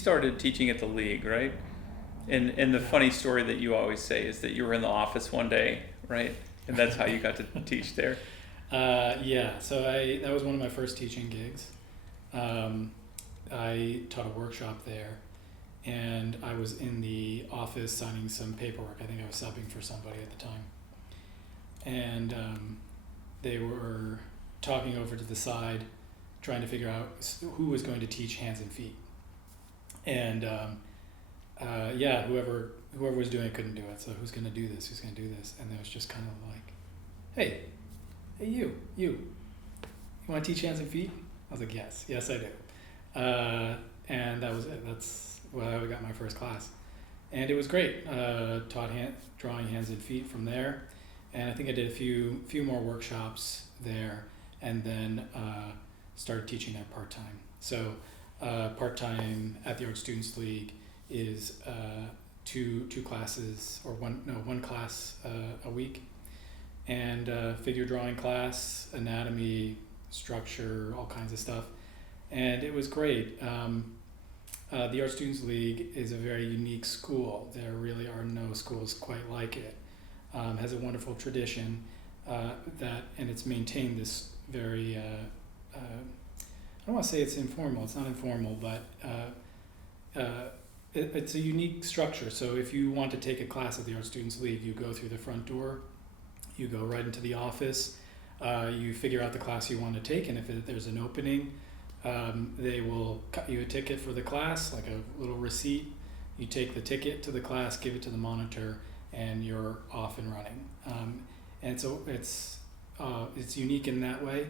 started teaching at the league, right? And the funny story that you always say is that you were in the office one day, right? And that's how you got to teach there. Yeah, so that was one of my first teaching gigs. I taught a workshop there, and I was in the office signing some paperwork. I think I was subbing for somebody at the time. And they were talking over to the side, trying to figure out who was going to teach hands and feet. And whoever was doing it couldn't do it. So who's going to do this? Who's going to do this? And it was just kind of like, hey, you want to teach hands and feet? I was like, yes, I do. And that was it. That's where I got my first class. And it was great. Taught drawing hands and feet from there. And I think I did a few more workshops there, and then started teaching there part-time. So part-time at the Art Students League is two classes, or one class a week, and figure drawing class, anatomy, structure, all kinds of stuff. And it was great. The Art Students League is a very unique school. There really are no schools quite like it. Has a wonderful tradition and it's maintained this very, I don't want to say it's informal, it's not informal, but it's a unique structure. So if you want to take a class at the Art Students League, you go through the front door, you go right into the office, you figure out the class you want to take, and if there's an opening, they will cut you a ticket for the class, like a little receipt. You take the ticket to the class, give it to the monitor, and you're off and running. And so it's unique in that way,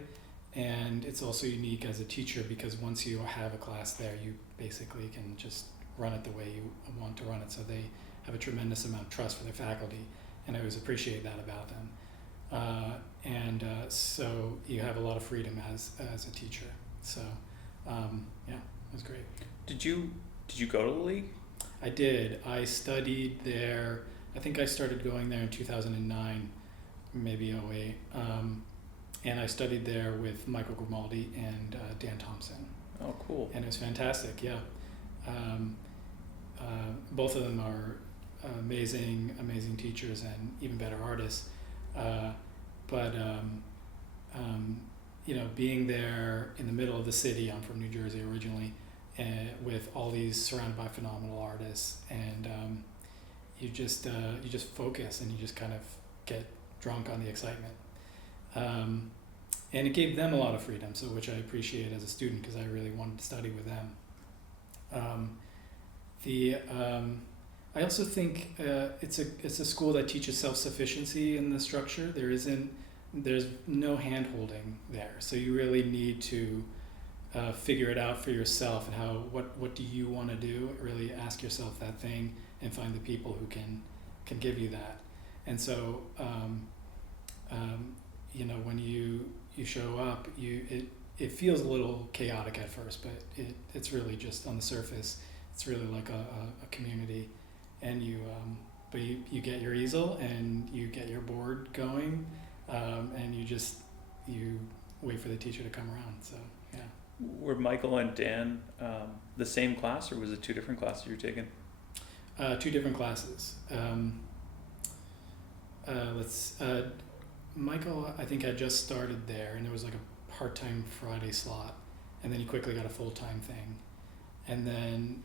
and it's also unique as a teacher because once you have a class there, you basically can just run it the way you want to run it. So they have a tremendous amount of trust for their faculty, and I always appreciate that about them. So you have a lot of freedom as a teacher. So it was great. Did you go to the league? I did. I studied there. I think I started going there in 2009, maybe 2008. And I studied there with Michael Grimaldi and Dan Thompson. Oh, cool. And it was fantastic, yeah. Both of them are amazing teachers and even better artists. Being there in the middle of the city, I'm from New Jersey originally, with all these surrounded by phenomenal artists, and you just focus and you just kind of get drunk on the excitement. And it gave them a lot of freedom, so which I appreciate as a student because I really wanted to study with them. I also think it's a school that teaches self-sufficiency in the structure. There's no hand-holding there, so you really need to figure it out for yourself and what do you want to do. Really ask yourself that thing and find the people who can give you that. And so when you show up, it feels a little chaotic at first, but it's really just on the surface. It's really like a community, and you get your easel and you get your board going, and you wait for the teacher to come around. So yeah. Were Michael and Dan the same class, or was it two different classes you were taking? Two different classes. Michael, I think, had just started there, and there was like a part-time Friday slot, and then he quickly got a full-time thing. And then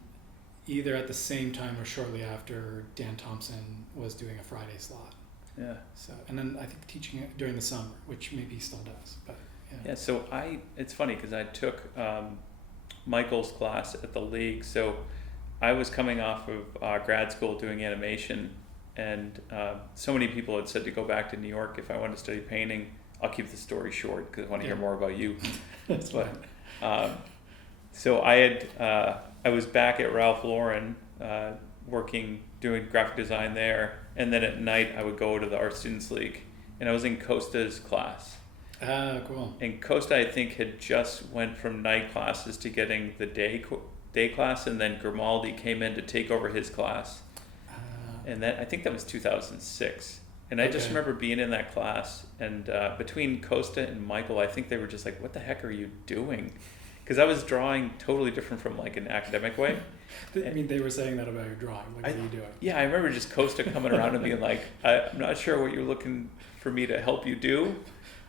either at the same time or shortly after, Dan Thompson was doing a Friday slot. Yeah. So, and then I think teaching it during the summer, which maybe he still does, but yeah. Yeah, so it's funny because I took Michael's class at the league. So I was coming off of grad school doing animation, and so many people had said to go back to New York if I wanted to study painting. I'll keep the story short because I want to hear more about you. That's fine. So I was back at Ralph Lauren doing graphic design there, and then at night I would go to the Art Students League, and I was in Costa's class. Ah, cool. And Costa, I think, had just went from night classes to getting the day class, and then Grimaldi came in to take over his class. And I think that was 2006. And I just remember being in that class, and between Costa and Michael, I think they were just like, what the heck are you doing? because I was drawing totally different from like an academic way. I mean, they were saying that about your drawing. Like, what are you doing? Yeah, I remember just Costa coming around and being like, I'm not sure what you're looking for me to help you do,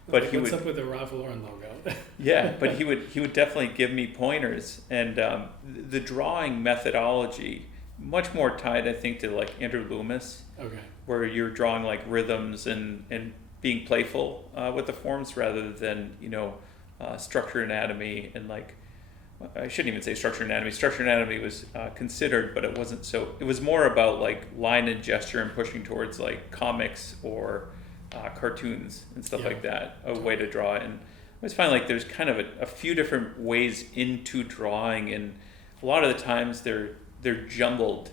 but like, he what's would. up with the Ralph Lauren logo? Yeah, but he would definitely give me pointers, and the drawing methodology much more tied, I think, to like Andrew Loomis, Okay. where you're drawing like rhythms and being playful with the forms rather than structure anatomy and like. I shouldn't even say structure anatomy. Structure anatomy was considered, but it wasn't so. It was more about like line and gesture and pushing towards like comics or cartoons and stuff like that. A way to draw it. And I always find like there's kind of a few different ways into drawing, and a lot of the times they're jumbled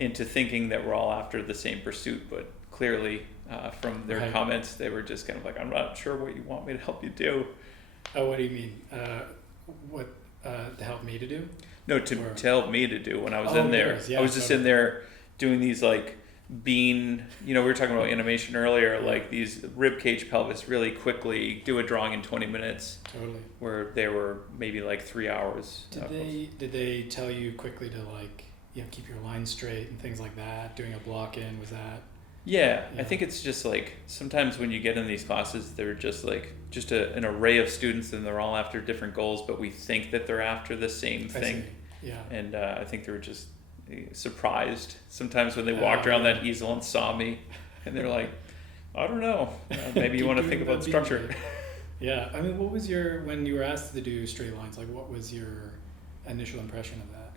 into thinking that we're all after the same pursuit, but clearly from their comments they were just kind of like, I'm not sure what you want me to help you do. Oh, what do you mean? What? To help me to do? No, to help me to do when I was in there. I was just in there doing these like bean, we were talking about animation earlier, like these rib cage pelvis really quickly, do a drawing in 20 minutes. Totally. Where they were maybe like 3 hours. Did they tell you quickly to like, keep your line straight and things like that? Doing a block in, was that? Yeah, I think it's just like sometimes when you get in these classes, they're just like an array of students and they're all after different goals, but we think that they're after the same thing. Yeah. And I think they were just surprised sometimes when they walked around that easel and saw me, and they're like, I don't know, maybe you want to think about structure. Yeah, I mean, what was when you were asked to do straight lines, like what was your initial impression of that?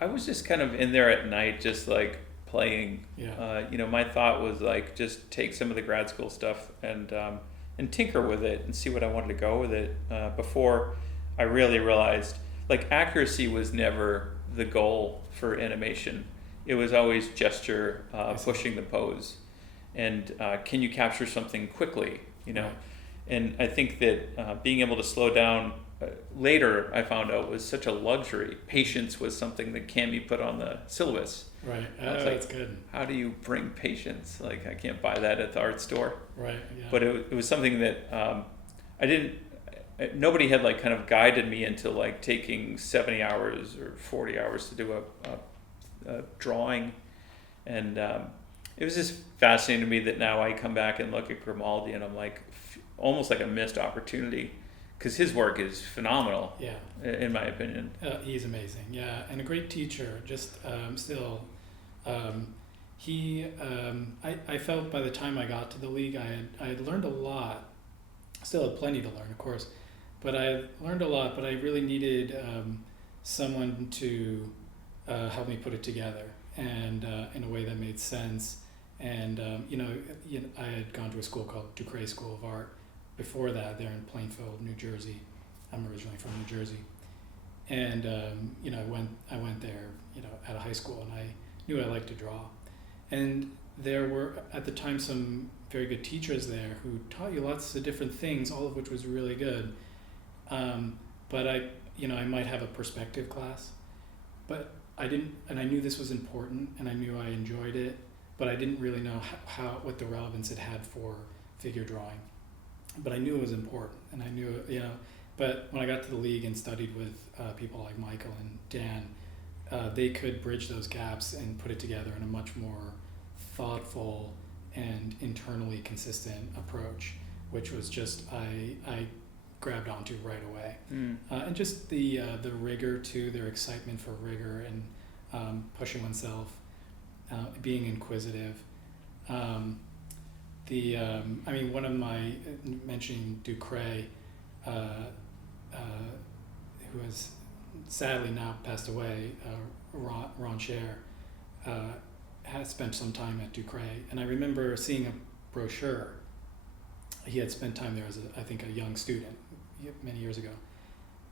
I was just kind of in there at night, just like playing. My thought was like just take some of the grad school stuff and tinker with it and see what I wanted to go with it before I really realized like accuracy was never the goal for animation. It was always gesture, pushing the pose, and can you capture something quickly, and I think that being able to slow down later I found out was such a luxury. Patience was something that can be put on the syllabus. Right. That's good. How do you bring patience? Like I can't buy that at the art store. Right. Yeah. But it was something that nobody had like kind of guided me into like taking 70 hours or 40 hours to do a drawing, and it was just fascinating to me that now I come back and look at Grimaldi and I'm like almost like a missed opportunity. Because his work is phenomenal, in my opinion. He's amazing, and a great teacher. Just still, I felt by the time I got to the league, I had learned a lot. Still had plenty to learn, of course, but I learned a lot. But I really needed someone to help me put it together, and in a way that made sense. And I had gone to a school called Ducre School of Art. Before that, they're in Plainfield, New Jersey. I'm originally from New Jersey, and I went there, out of high school, and I knew I liked to draw, and there were at the time some very good teachers there who taught you lots of different things, all of which was really good. But I might have a perspective class, but I didn't, and I knew this was important, and I knew I enjoyed it, but I didn't really know what the relevance it had for figure drawing. But I knew it was important, and I knew, but when I got to the league and studied with people like Michael and Dan, they could bridge those gaps and put it together in a much more thoughtful and internally consistent approach, which was just, I grabbed onto right away. And just the rigor too, their excitement for rigor and pushing oneself, being inquisitive. One of my, mentioning Ducre, who has sadly now passed away, Rochat, has spent some time at Ducre, and I remember seeing a brochure. He had spent time there as a young student many years ago,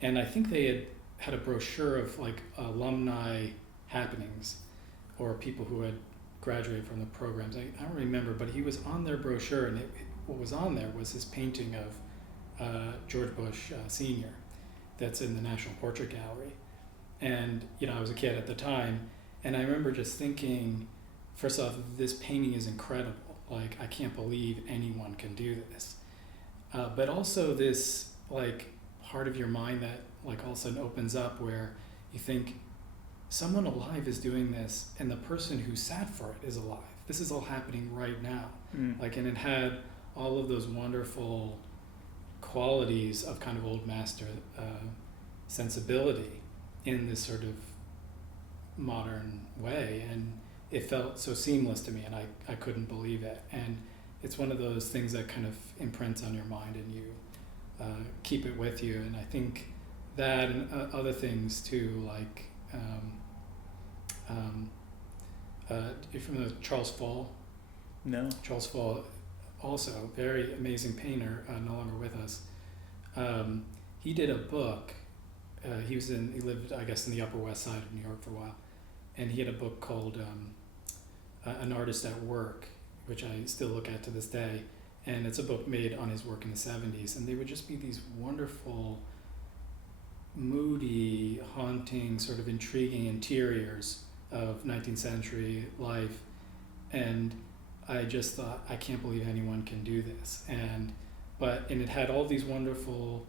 and I think they had a brochure of like alumni happenings or people who had graduated from the programs. I don't remember, but he was on their brochure, and what was on there was his painting of George Bush Sr. that's in the National Portrait Gallery. And I was a kid at the time, and I remember just thinking, first off, this painting is incredible. Like, I can't believe anyone can do this. But also this like part of your mind that like all of a sudden opens up where you think someone alive is doing this and the person who sat for it is alive. This is all happening right now. Like, and it had all of those wonderful qualities of kind of old master sensibility in this sort of modern way, and it felt so seamless to me, and I couldn't believe it. And it's one of those things that kind of imprints on your mind, and you keep it with you. And I think that and other things too, like you're from the Charles Fall? No. Charles Fall, also very amazing painter, no longer with us. He did a book. He lived, I guess, in the Upper West Side of New York for a while, and he had a book called An Artist at Work, which I still look at to this day. And it's a book made on his work in the 70s, and they would just be these wonderful, moody, haunting, sort of intriguing interiors of 19th century life. And I just thought, I can't believe anyone can do this. And it had all these wonderful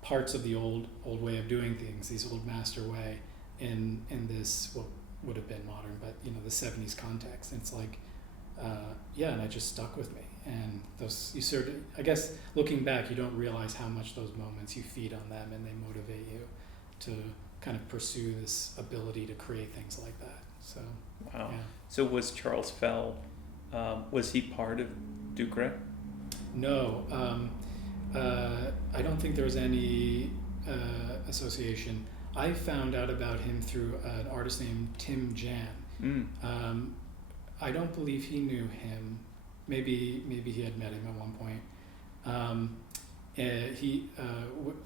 parts of the old way of doing things, these old master way, in this what would have been modern, but the 70s context. And it's like, and it just stuck with me. And those, you sort of, I guess, looking back, you don't realize how much those moments you feed on them, and they motivate you to kind of pursue this ability to create things like that. So, wow. Yeah. So was Charles Fell, was he part of Ducret? No, I don't think there was any association. I found out about him through an artist named Tim Jan. I don't believe he knew him. Maybe he had met him at one point. He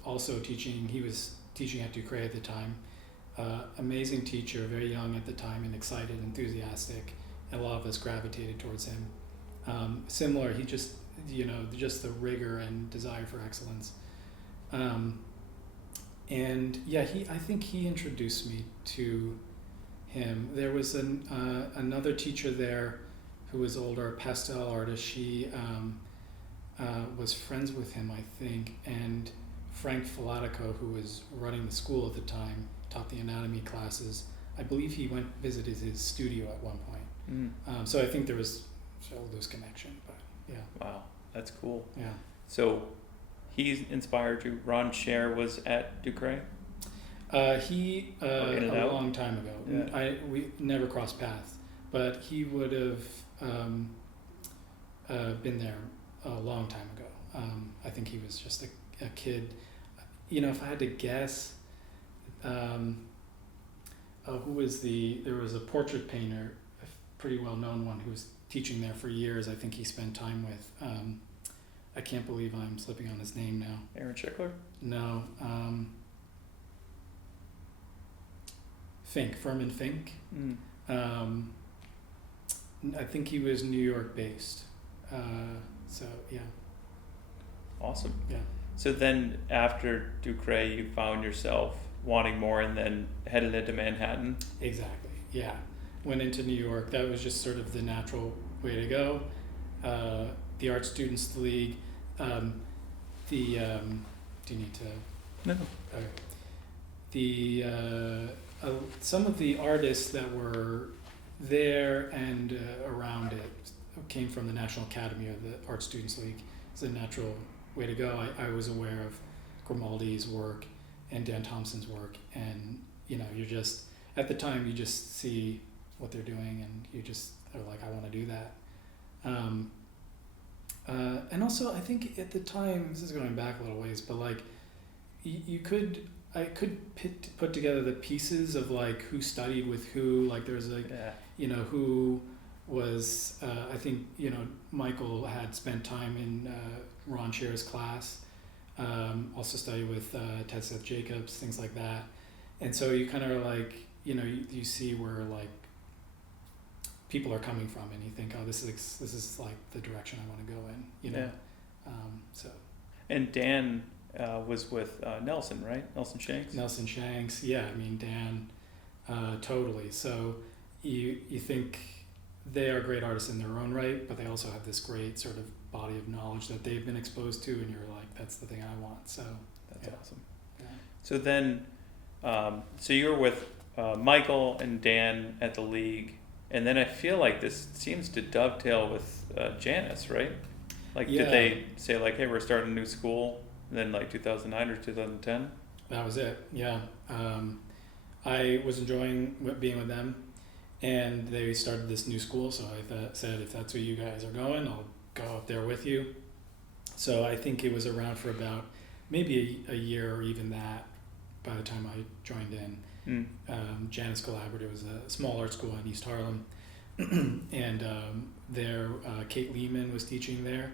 also teaching. He was teaching at Ducret at the time. Amazing teacher, very young at the time, and excited, enthusiastic. And a lot of us gravitated towards him. Similar, he just the rigor and desire for excellence. And yeah, I think he introduced me to him. There was another teacher there who was older, a pastel artist. She was friends with him, I think, and Frank Filatico, who was running the school at the time, taught the anatomy classes. I believe he visited his studio at one point. So I think there was a loose connection, but yeah. Wow, that's cool. Yeah. So he's inspired you. Ron Scher was at Ducret? He a long time ago. Yeah. We never crossed paths, but he would have been there a long time ago. I think he was just a kid. If I had to guess, there was a portrait painter, a pretty well known one, who was teaching there for years. I think he spent time with. I can't believe I'm slipping on his name now. Aaron Schickler? No. Furman Fink. I think he was New York based. So yeah. Awesome. Yeah. So then after Ducret, you found yourself wanting more and then headed into Manhattan? Exactly. Yeah. Went into New York. That was just sort of the natural way to go. The Art Students League. Do you need to? No. Some of the artists that were there and around it came from the National Academy of the Art Students League. It's a natural way to go. I was aware of Grimaldi's work and Dan Thompson's work, and you're just, at the time, you just see what they're doing, and you just are like, I want to do that. And also, I think at the time, this is going back a little ways, but like, I could put together the pieces of like who studied with who. Like there's like, who was, I think, Michael had spent time in Ron Scher's class, also studied with Ted Seth Jacobs, things like that. And so you kind of like, you see where like people are coming from, and you think, oh, this is like the direction I want to go in, Yeah. So. And Dan was with Nelson, right? Nelson Shanks? Nelson Shanks, yeah. I mean, Dan, totally. So you think they are great artists in their own right, but they also have this great sort of body of knowledge that they've been exposed to, and you're like, that's the thing I want. So that's awesome. So then, so you were with Michael and Dan at the league, and then I feel like this seems to dovetail with Janice, right? Like, Yeah. did they say like, hey, we're starting a new school, and then like 2009 or 2010? That was it. Yeah. I was enjoying being with them, and they started this new school. So I said, if that's where you guys are going, I'll go up there with you. So I think it was around for about maybe a year or even that by the time I joined in. Janus Collaborative was a small art school in East Harlem, and there Kate Lehman was teaching there,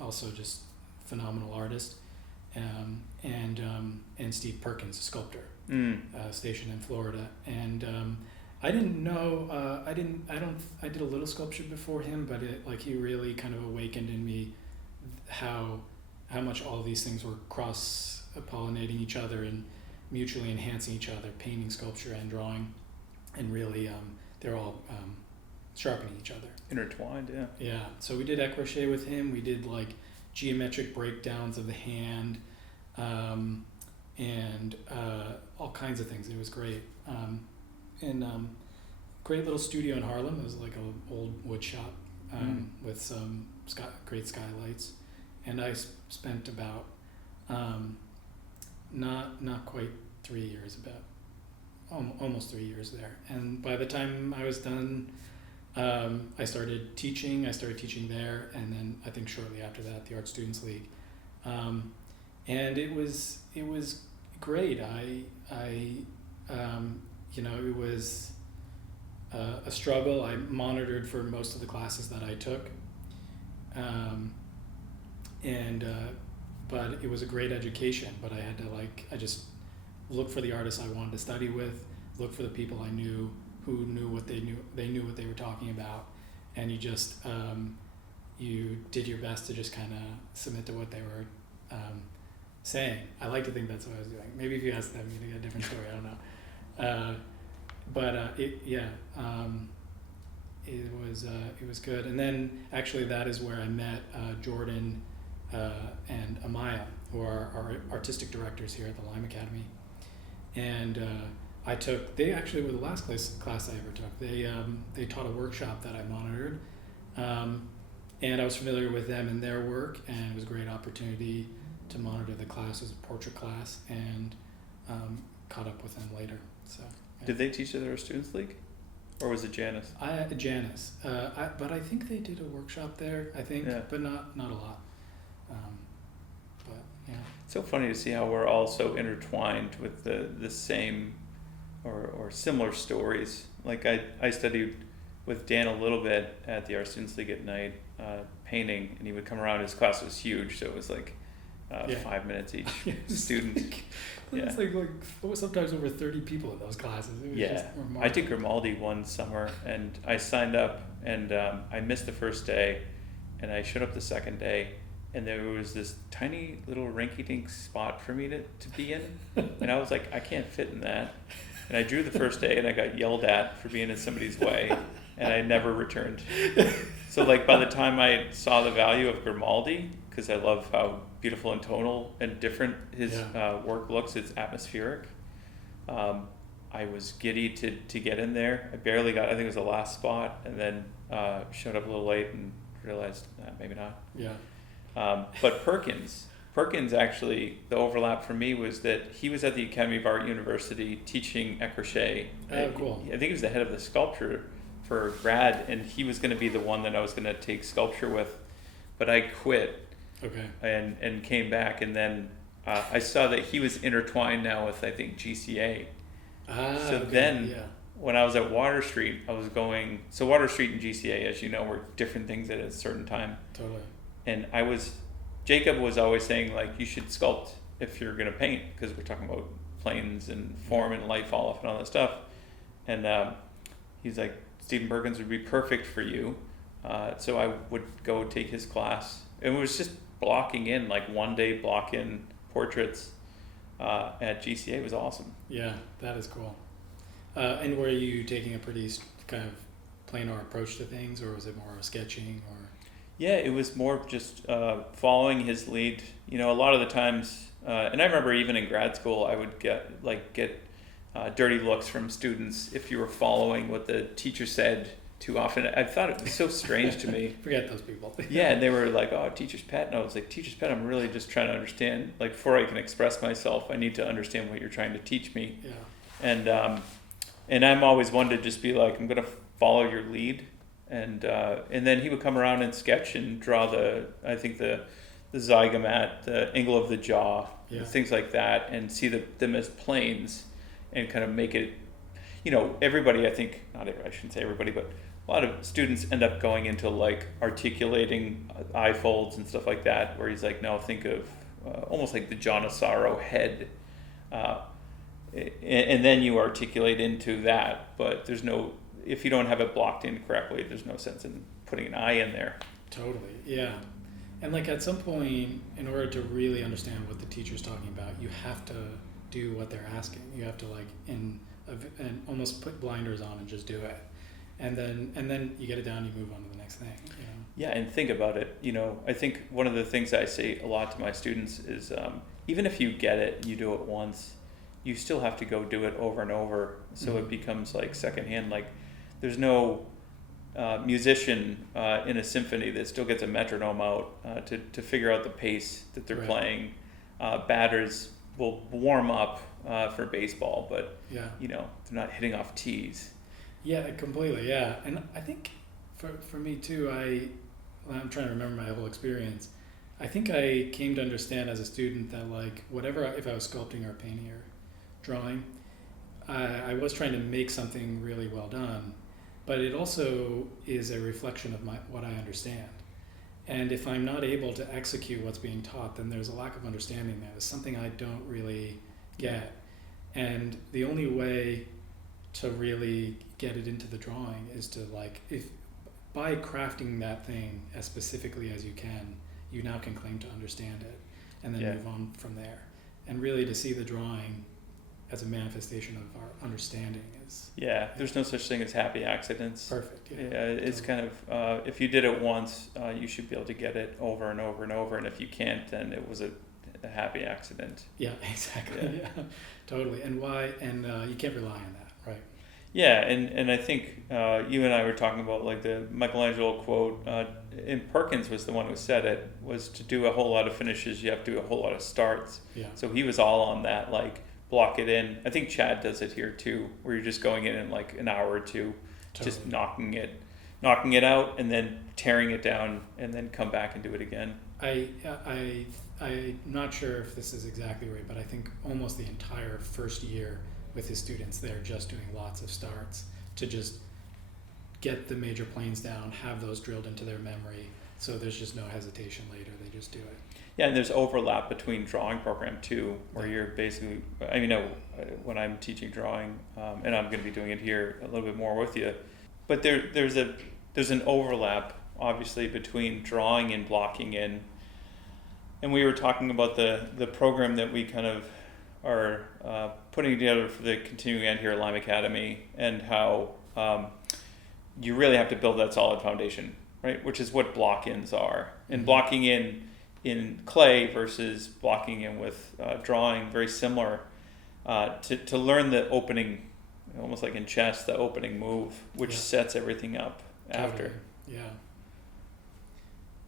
also just phenomenal artist, and Steve Perkins, a sculptor, stationed in Florida. And I didn't know, I did a little sculpture before him, but he really kind of awakened in me how much all these things were cross-pollinating each other and mutually enhancing each other, painting, sculpture, and drawing, and really they're all sharpening each other. Intertwined, yeah. Yeah, so we did ecrochet with him. We did like geometric breakdowns of the hand, and all kinds of things. It was great. Great little studio in Harlem. It was like an old wood shop with some great skylights. And I spent about not quite 3 years, about almost 3 years there. And by the time I was done, I started teaching there, and then I think shortly after that, the Art Students League. And it was great. It was a struggle. I monitored for most of the classes that I took. But it was a great education, but I had to I just look for the artists I wanted to study with, look for the people I knew who knew what they knew what they were talking about, and you just you did your best to just kind of submit to what they were saying. I like to think that's what I was doing. Maybe if you asked them, you'd get a different story. I don't know. It was good. And then actually that is where I met Jordan and Amaya, who are our artistic directors here at the Lyme Academy. And they actually were the last class I ever took. They taught a workshop that I monitored, and I was familiar with them and their work, and it was a great opportunity to monitor the class. It was a portrait class, and caught up with them later. So. Yeah. Did they teach at their Students League? Or was it Janice? Janice. But I think they did a workshop there, but not a lot. But yeah. It's so funny to see how we're all so intertwined with the same or similar stories. Like I studied with Dan a little bit at the Art Students League at night, painting, and he would come around. His class was huge, so it was like 5 minutes each student. It's like sometimes over 30 people in those classes. It was just remarkable. I did Grimaldi one summer, and I signed up, and I missed the first day, and I showed up the second day, and there was this tiny little rinky-dink spot for me to be in, and I was like, I can't fit in that. And I drew the first day, and I got yelled at for being in somebody's way, and I never returned. So by the time I saw the value of Grimaldi, because I love how beautiful and tonal and different his work looks, it's atmospheric. I was giddy to get in there. I barely got, I think it was the last spot, and then showed up a little late and realized maybe not. Yeah. But Perkins actually, the overlap for me was that he was at the Academy of Art University teaching ecrochet. Oh, cool. I think he was the head of the sculpture for grad, and he was going to be the one that I was going to take sculpture with, but I quit. Okay. And came back, and then I saw that he was intertwined now with, I think, GCA. Then when I was at Water Street, I was going, so Water Street and GCA, as you know, were different things at a certain time. Totally. And Jacob was always saying, you should sculpt if you're going to paint, because we're talking about planes and form and light fall off and all that stuff. And he's like, Stephen Perkins would be perfect for you. So I would go take his class. It was just blocking in, one day block in portraits at GCA. It was awesome. Yeah, that is cool. And were you taking a pretty kind of planar approach to things, or was it more sketching? Or Yeah, it was more just following his lead. You know, a lot of the times, and I remember even in grad school, I would get dirty looks from students if you were following what the teacher said too often. I thought it was so strange to me. Forget those people. Yeah, and they were like, "Oh, teacher's pet." And I was like, "Teacher's pet, I'm really just trying to understand. Like, before I can express myself, I need to understand what you're trying to teach me." Yeah. And I'm always one to just be like, "I'm gonna follow your lead." And then he would come around and sketch and draw the zygomat, the angle of the jaw, Yeah. things like that, and see them as planes, and kind of make it, you know, everybody, I think, I shouldn't say everybody, but a lot of students end up going into like articulating eye folds and stuff like that, where he's like, no, think of almost like the Johnasaro head, and then you articulate into that, but if you don't have it blocked in correctly, there's no sense in putting an eye in there. Totally, yeah. And like at some point, in order to really understand what the teacher's talking about, you have to do what they're asking. You have to like and almost put blinders on and just do it. And then you get it down, you move on to the next thing. You know? Yeah, and think about it. You know, I think one of the things I say a lot to my students is even if you get it, you do it once, you still have to go do it over and over. So it becomes like secondhand. Like there's no musician in a symphony that still gets a metronome out to figure out the pace that they're playing. Batters will warm up for baseball, but you know, they're not hitting off tees. Yeah, completely. Yeah, and I think for me too, I'm trying to remember my whole experience. I think I came to understand as a student that like if I was sculpting or painting or drawing, I was trying to make something really well done, but it also is a reflection of what I understand. And if I'm not able to execute what's being taught, then there's a lack of understanding there. There's something I don't really get. And the only way to really get it into the drawing is to by crafting that thing as specifically as you can, you now can claim to understand it and then move on from there. And really to see the drawing as a manifestation of our understanding is... Yeah, there's no such thing as happy accidents. Perfect, yeah. It's totally. Kind of, if you did it once, you should be able to get it over and over and over, and if you can't, then it was a happy accident. Yeah, exactly, yeah. Totally. And you can't rely on that, right? Yeah, and I think you and I were talking about like the Michelangelo quote, and Perkins was the one who said it, was to do a whole lot of finishes, you have to do a whole lot of starts. Yeah. So he was all on that, like, block it in. I think Chad does it here too, where you're just going in like an hour or two, just knocking it out and then tearing it down and then come back and do it again. I'm not sure if this is exactly right, but I think almost the entire first year with his students, they're just doing lots of starts to just get the major planes down, have those drilled into their memory, so there's just no hesitation later, they just do it. Yeah, and there's overlap between drawing program too, where you're basically, I mean, when I'm teaching drawing, and I'm going to be doing it here a little bit more with you, but there's an overlap obviously between drawing and blocking in. And we were talking about the program that we kind of are putting together for the continuing ed here at Lyme Academy, and how you really have to build that solid foundation, right? Which is what block-ins are. And blocking in clay versus blocking in with drawing, very similar, to learn the opening, almost like in chess, the opening move, which sets everything up after.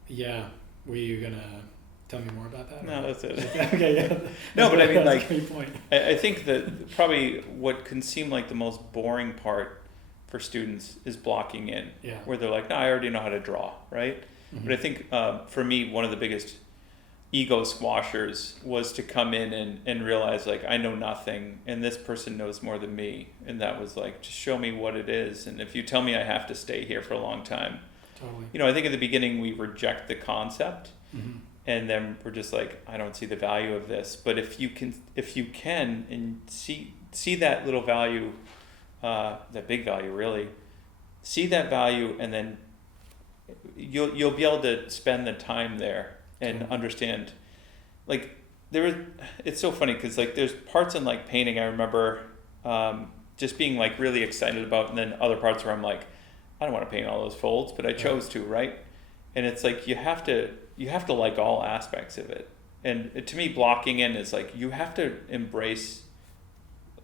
Yeah. Were you gonna tell me more about that? No, that's it. Okay, yeah. No, but I mean, like, a great point. I think that probably what can seem like the most boring part for students is blocking in, where they're like, no, I already know how to draw, right? Mm-hmm. But I think for me, one of the biggest ego squashers was to come in and realize, like, I know nothing and this person knows more than me. And that was like, just show me what it is. And if you tell me I have to stay here for a long time. Totally. You know, I think at the beginning we reject the concept, and then we're just like, I don't see the value of this. But if you can and see that little value, that big value really, see that value, and then you'll be able to spend the time there and understand. Like, it's so funny because like there's parts in like painting I remember just being like really excited about, and then other parts where I'm like, I don't want to paint all those folds, but I chose to, right? and it's like you have to like all aspects of it. And to me, blocking in is like you have to embrace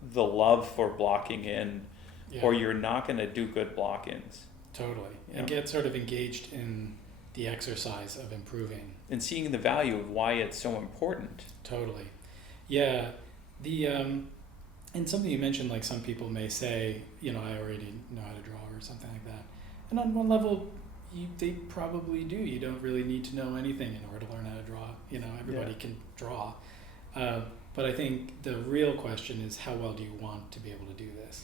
the love for blocking in, Yeah. or you're not going to do good block-ins. Totally. Yeah. And get sort of engaged in the exercise of improving. And seeing the value of why it's so important. Totally. Yeah. The and something you mentioned, like some people may say, you know, I already know how to draw or something like that. And on one level, they probably do. You don't really need to know anything in order to learn how to draw. You know, everybody can draw. But I think the real question is, how well do you want to be able to do this?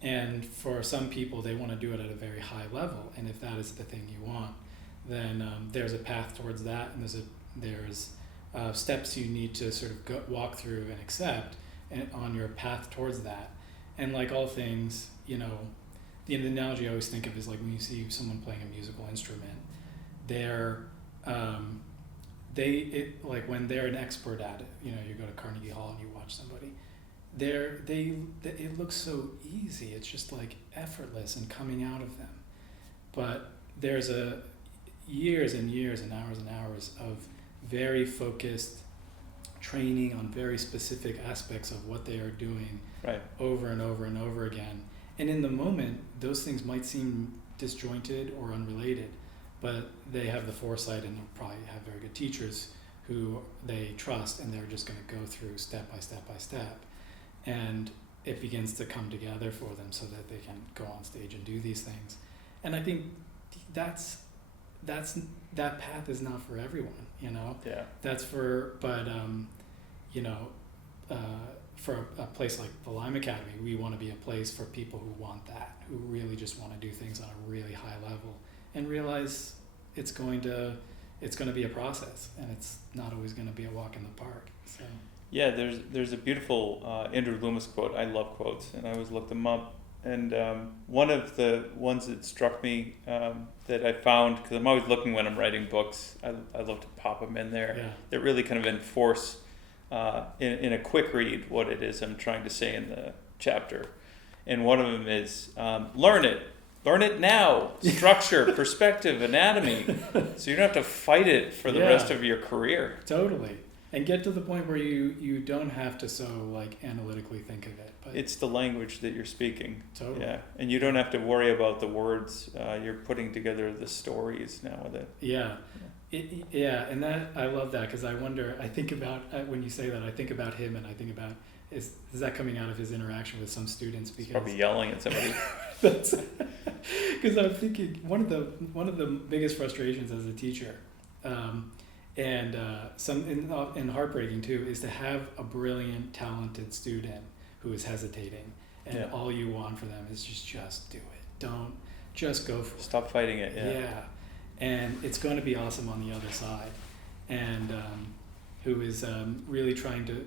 And for some people, they want to do it at a very high level. And if that is the thing you want, then there's a path towards that, and there's steps you need to sort of walk through and accept and on your path towards that. And like all things, you know, the analogy I always think of is like when you see someone playing a musical instrument, like when they're an expert at it, you know, you go to Carnegie Hall and you watch somebody, it looks so easy. It's just like effortless and coming out of them. But there's years and years and hours of very focused training on very specific aspects of what they are doing, right, over and over and over again. And in the moment, those things might seem disjointed or unrelated, but they have the foresight, and they'll probably have very good teachers who they trust, and they're just going to go through step by step by step. And it begins to come together for them so that they can go on stage and do these things. And I think that path is not for everyone, you know. Yeah. That's for, but you know, for a place like the Lyme Academy, we want to be a place for people who want that, who really just want to do things on a really high level, and realize it's going to be a process, and it's not always going to be a walk in the park. So. Yeah, there's a beautiful Andrew Loomis quote. I love quotes, and I always look them up. And one of the ones that struck me that I found, because I'm always looking when I'm writing books, I love to pop them in there, Yeah. that really kind of enforce in a quick read what it is I'm trying to say in the chapter. And one of them is learn it now, structure, perspective, anatomy, so you don't have to fight it for the rest of your career. Totally. And get to the point where you don't have to so like analytically think of it. But it's the language that you're speaking. Totally. Yeah, and you don't have to worry about the words. You're putting together the stories now with it. Yeah. And that I love that, because I wonder. I think about when you say that. I think about him, and I think about is that coming out of his interaction with some students? Because he's probably yelling at somebody. Because I'm thinking one of the biggest frustrations as a teacher. And heartbreaking too, is to have a brilliant, talented student who is hesitating, and all you want for them is just do it. Don't just go for it. Stop fighting it. Yeah, and it's going to be awesome on the other side, and who is really trying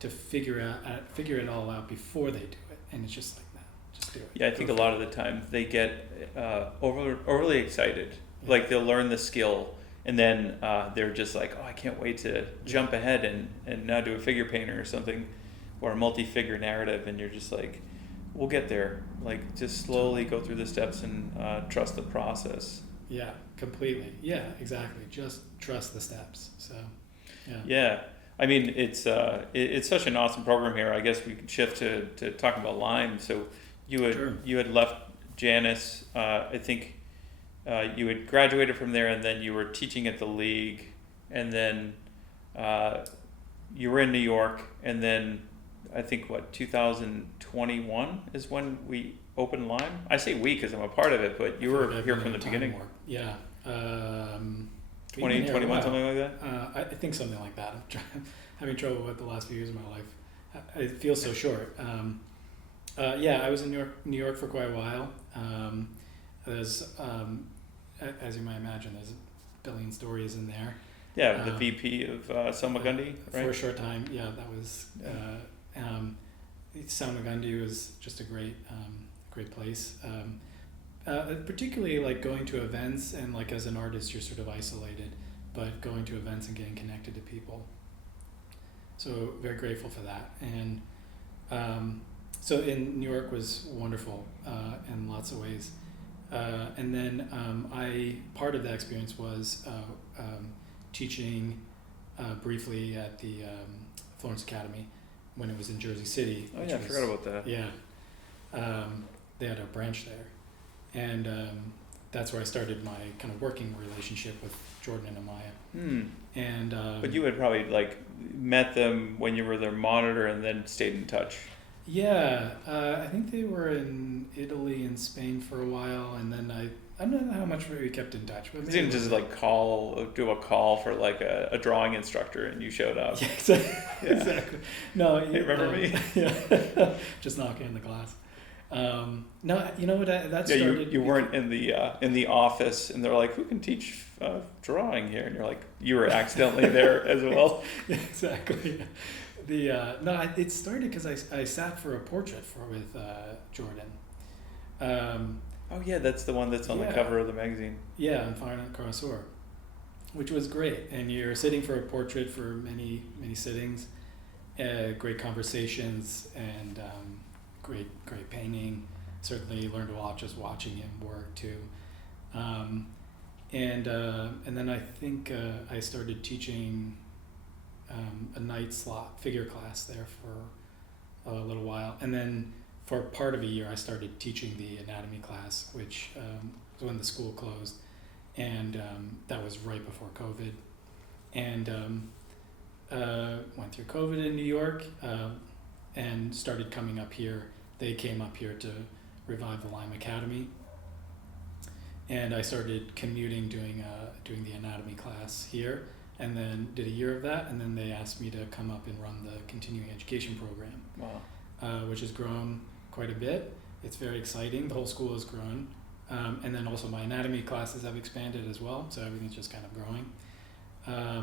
to figure it all out before they do it, and it's just like no, just do it. Yeah, I think a lot of the time they get overly excited, like they'll learn the skill. And then they're just like, oh, I can't wait to jump ahead and now do a figure painter or something, or a multi-figure narrative. And you're just like, we'll get there. Like, just slowly go through the steps and trust the process. Yeah, completely. Yeah, exactly. Just trust the steps. So, yeah. Yeah. I mean, it's such an awesome program here. I guess we could shift to talking about Lyme. So you had left Janus, I think. You had graduated from there, and then you were teaching at the league, and then you were in New York, and then I think 2021 is when we opened Lyme. I say we because I'm a part of it, but you were here from the beginning. Warp. Yeah. 2021, something like that? I think something like that. I'm having trouble with the last few years of my life. It feels so short. I was in New York for quite a while. There's as you might imagine, there's a billion stories in there. Yeah, the VP of Salmagundi, right? For a short time, that was Salmagundi was just a great place. Particularly like going to events, and like as an artist, you're sort of isolated, but going to events and getting connected to people. So very grateful for that. And so in New York was wonderful in lots of ways. And then part of that experience was teaching briefly at the Florence Academy when it was in Jersey City. Oh yeah, I forgot about that. Yeah. They had a branch there. And that's where I started my kind of working relationship with Jordan and Amaya. And but you had probably like met them when you were their monitor and then stayed in touch. Yeah, I think they were in Italy and Spain for a while, and then I don't know how much we kept in touch. But You didn't just like do a call for like a drawing instructor and you showed up. Yeah, exactly. Yeah. Exactly. No, Hey, remember me? Yeah, just knocking in the glass. No, you know what? That started. You weren't in the office, and they're like, "Who can teach drawing here?" And you're like, you were accidentally there as well. Yeah, exactly. It started because I sat for a portrait with Jordan. Oh yeah, that's the one that's on the cover of the magazine. Yeah, in Fine Art Connoisseur, which was great. And you're sitting for a portrait for many sittings, great conversations, and great painting. Certainly learned a lot just watching him work too. And then I think I started teaching a night slot figure class there for a little while, and then for part of a year I started teaching the anatomy class, which was when the school closed, and that was right before COVID, and went through COVID in New York, and started coming up here. They came up here to revive the Lyme Academy, and I started commuting, doing the anatomy class here, and then did a year of that, and then they asked me to come up and run the continuing education program. Wow. Which has grown quite a bit. It's very exciting. The whole school has grown, and then also my anatomy classes have expanded as well, so everything's just kind of growing. I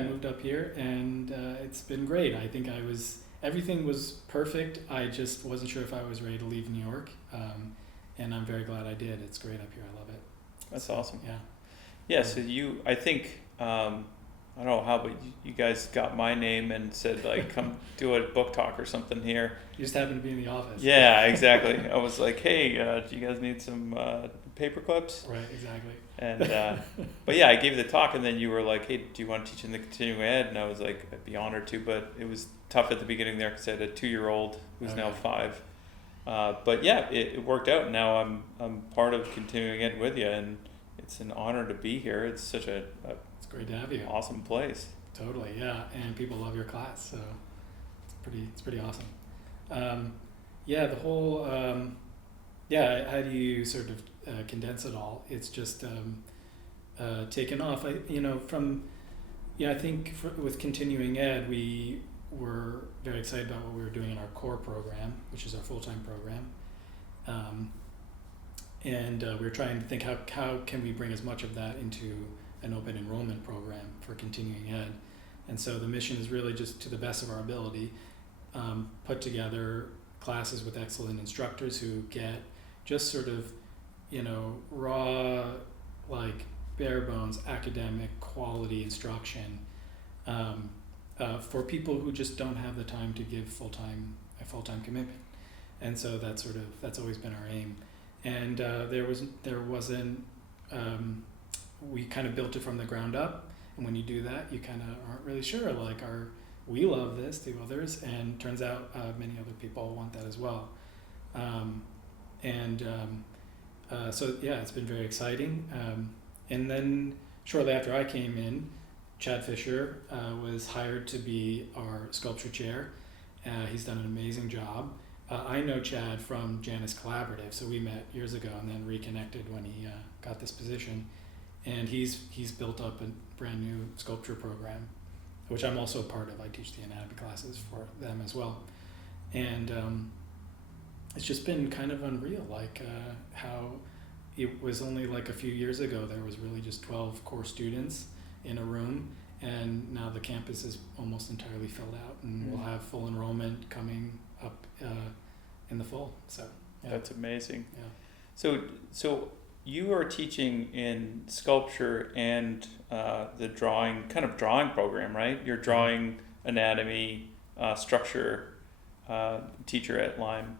moved up here, and it's been great. I think everything was perfect. I just wasn't sure if I was ready to leave New York, and I'm very glad I did. It's great up here. I love it. That's awesome. Yeah. Yeah, so I think, I don't know how, but you guys got my name and said like, come do a book talk or something here. You just happened to be in the office. Yeah, exactly. I was like, hey, do you guys need some paper clips? Right, exactly. And, but yeah, I gave you the talk, and then you were like, hey, do you want to teach in the continuing ed? And I was like, I'd be honored to, but it was tough at the beginning there because I had a 2-year-old who's now 5. But yeah, it worked out. Now I'm part of continuing ed with you, and it's an honor to be here. It's such it's great to have you. Awesome place. Totally, yeah, and people love your class, so it's pretty awesome. The whole how do you sort of condense it all? It's just taken off. I think with continuing ed, we were very excited about what we were doing in our core program, which is our full-time program. And we were trying to think how can we bring as much of that into an open enrollment program for continuing ed. And so the mission is really just, to the best of our ability, put together classes with excellent instructors who get just sort of, raw, like bare bones academic quality instruction for people who just don't have the time to give a full-time commitment. And so that's always been our aim. And we kind of built it from the ground up. And when you do that, you kind of aren't really sure, like, we love this, do others? And turns out many other people want that as well. It's been very exciting. And then shortly after I came in, Chad Fisher was hired to be our sculpture chair. He's done an amazing job. I know Chad from Janus Collaborative, so we met years ago and then reconnected when he got this position. And he's built up a brand new sculpture program, which I'm also a part of. I teach the anatomy classes for them as well. And it's just been kind of unreal, like how it was only like a few years ago there was really just 12 core students in a room, and now the campus is almost entirely filled out, and we'll have full enrollment coming up in the fall. So yeah. That's amazing. Yeah. So you are teaching in sculpture and the drawing program, right? You're drawing anatomy, structure teacher at Lyme.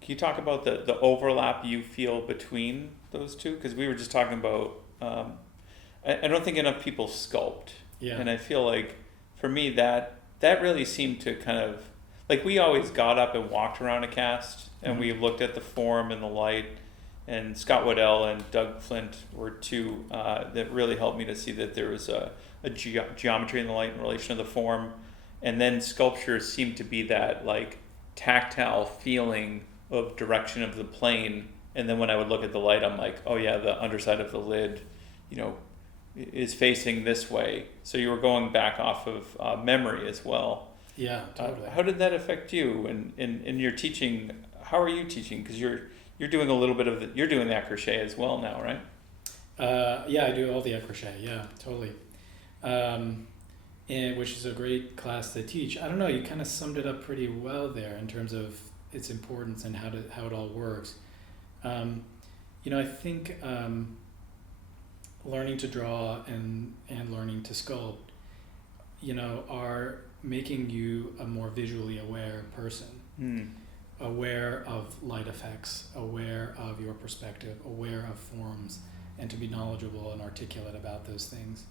Can you talk about the overlap you feel between those two? Because we were just talking about, I don't think enough people sculpt. Yeah. And I feel like for me that really seemed to kind of, like we always got up and walked around a cast and we looked at the form and the light, and Scott Waddell and Doug Flint were two that really helped me to see that there was a geometry in the light in relation to the form. And then sculpture seemed to be that like tactile feeling of direction of the plane. And then when I would look at the light, I'm like, oh yeah, the underside of the lid, is facing this way. So you were going back off of memory as well. Yeah, totally. How did that affect you in your teaching? How are you teaching? Because you're doing a little bit of you're doing the crochet as well now, right? Yeah, I do all the crochet. Yeah, totally. And which is a great class to teach. I don't know. You kind of summed it up pretty well there in terms of its importance and how it all works. I think learning to draw and learning to sculpt, are making you a more visually aware person. Aware of light effects, aware of your perspective, aware of forms, and to be knowledgeable and articulate about those things.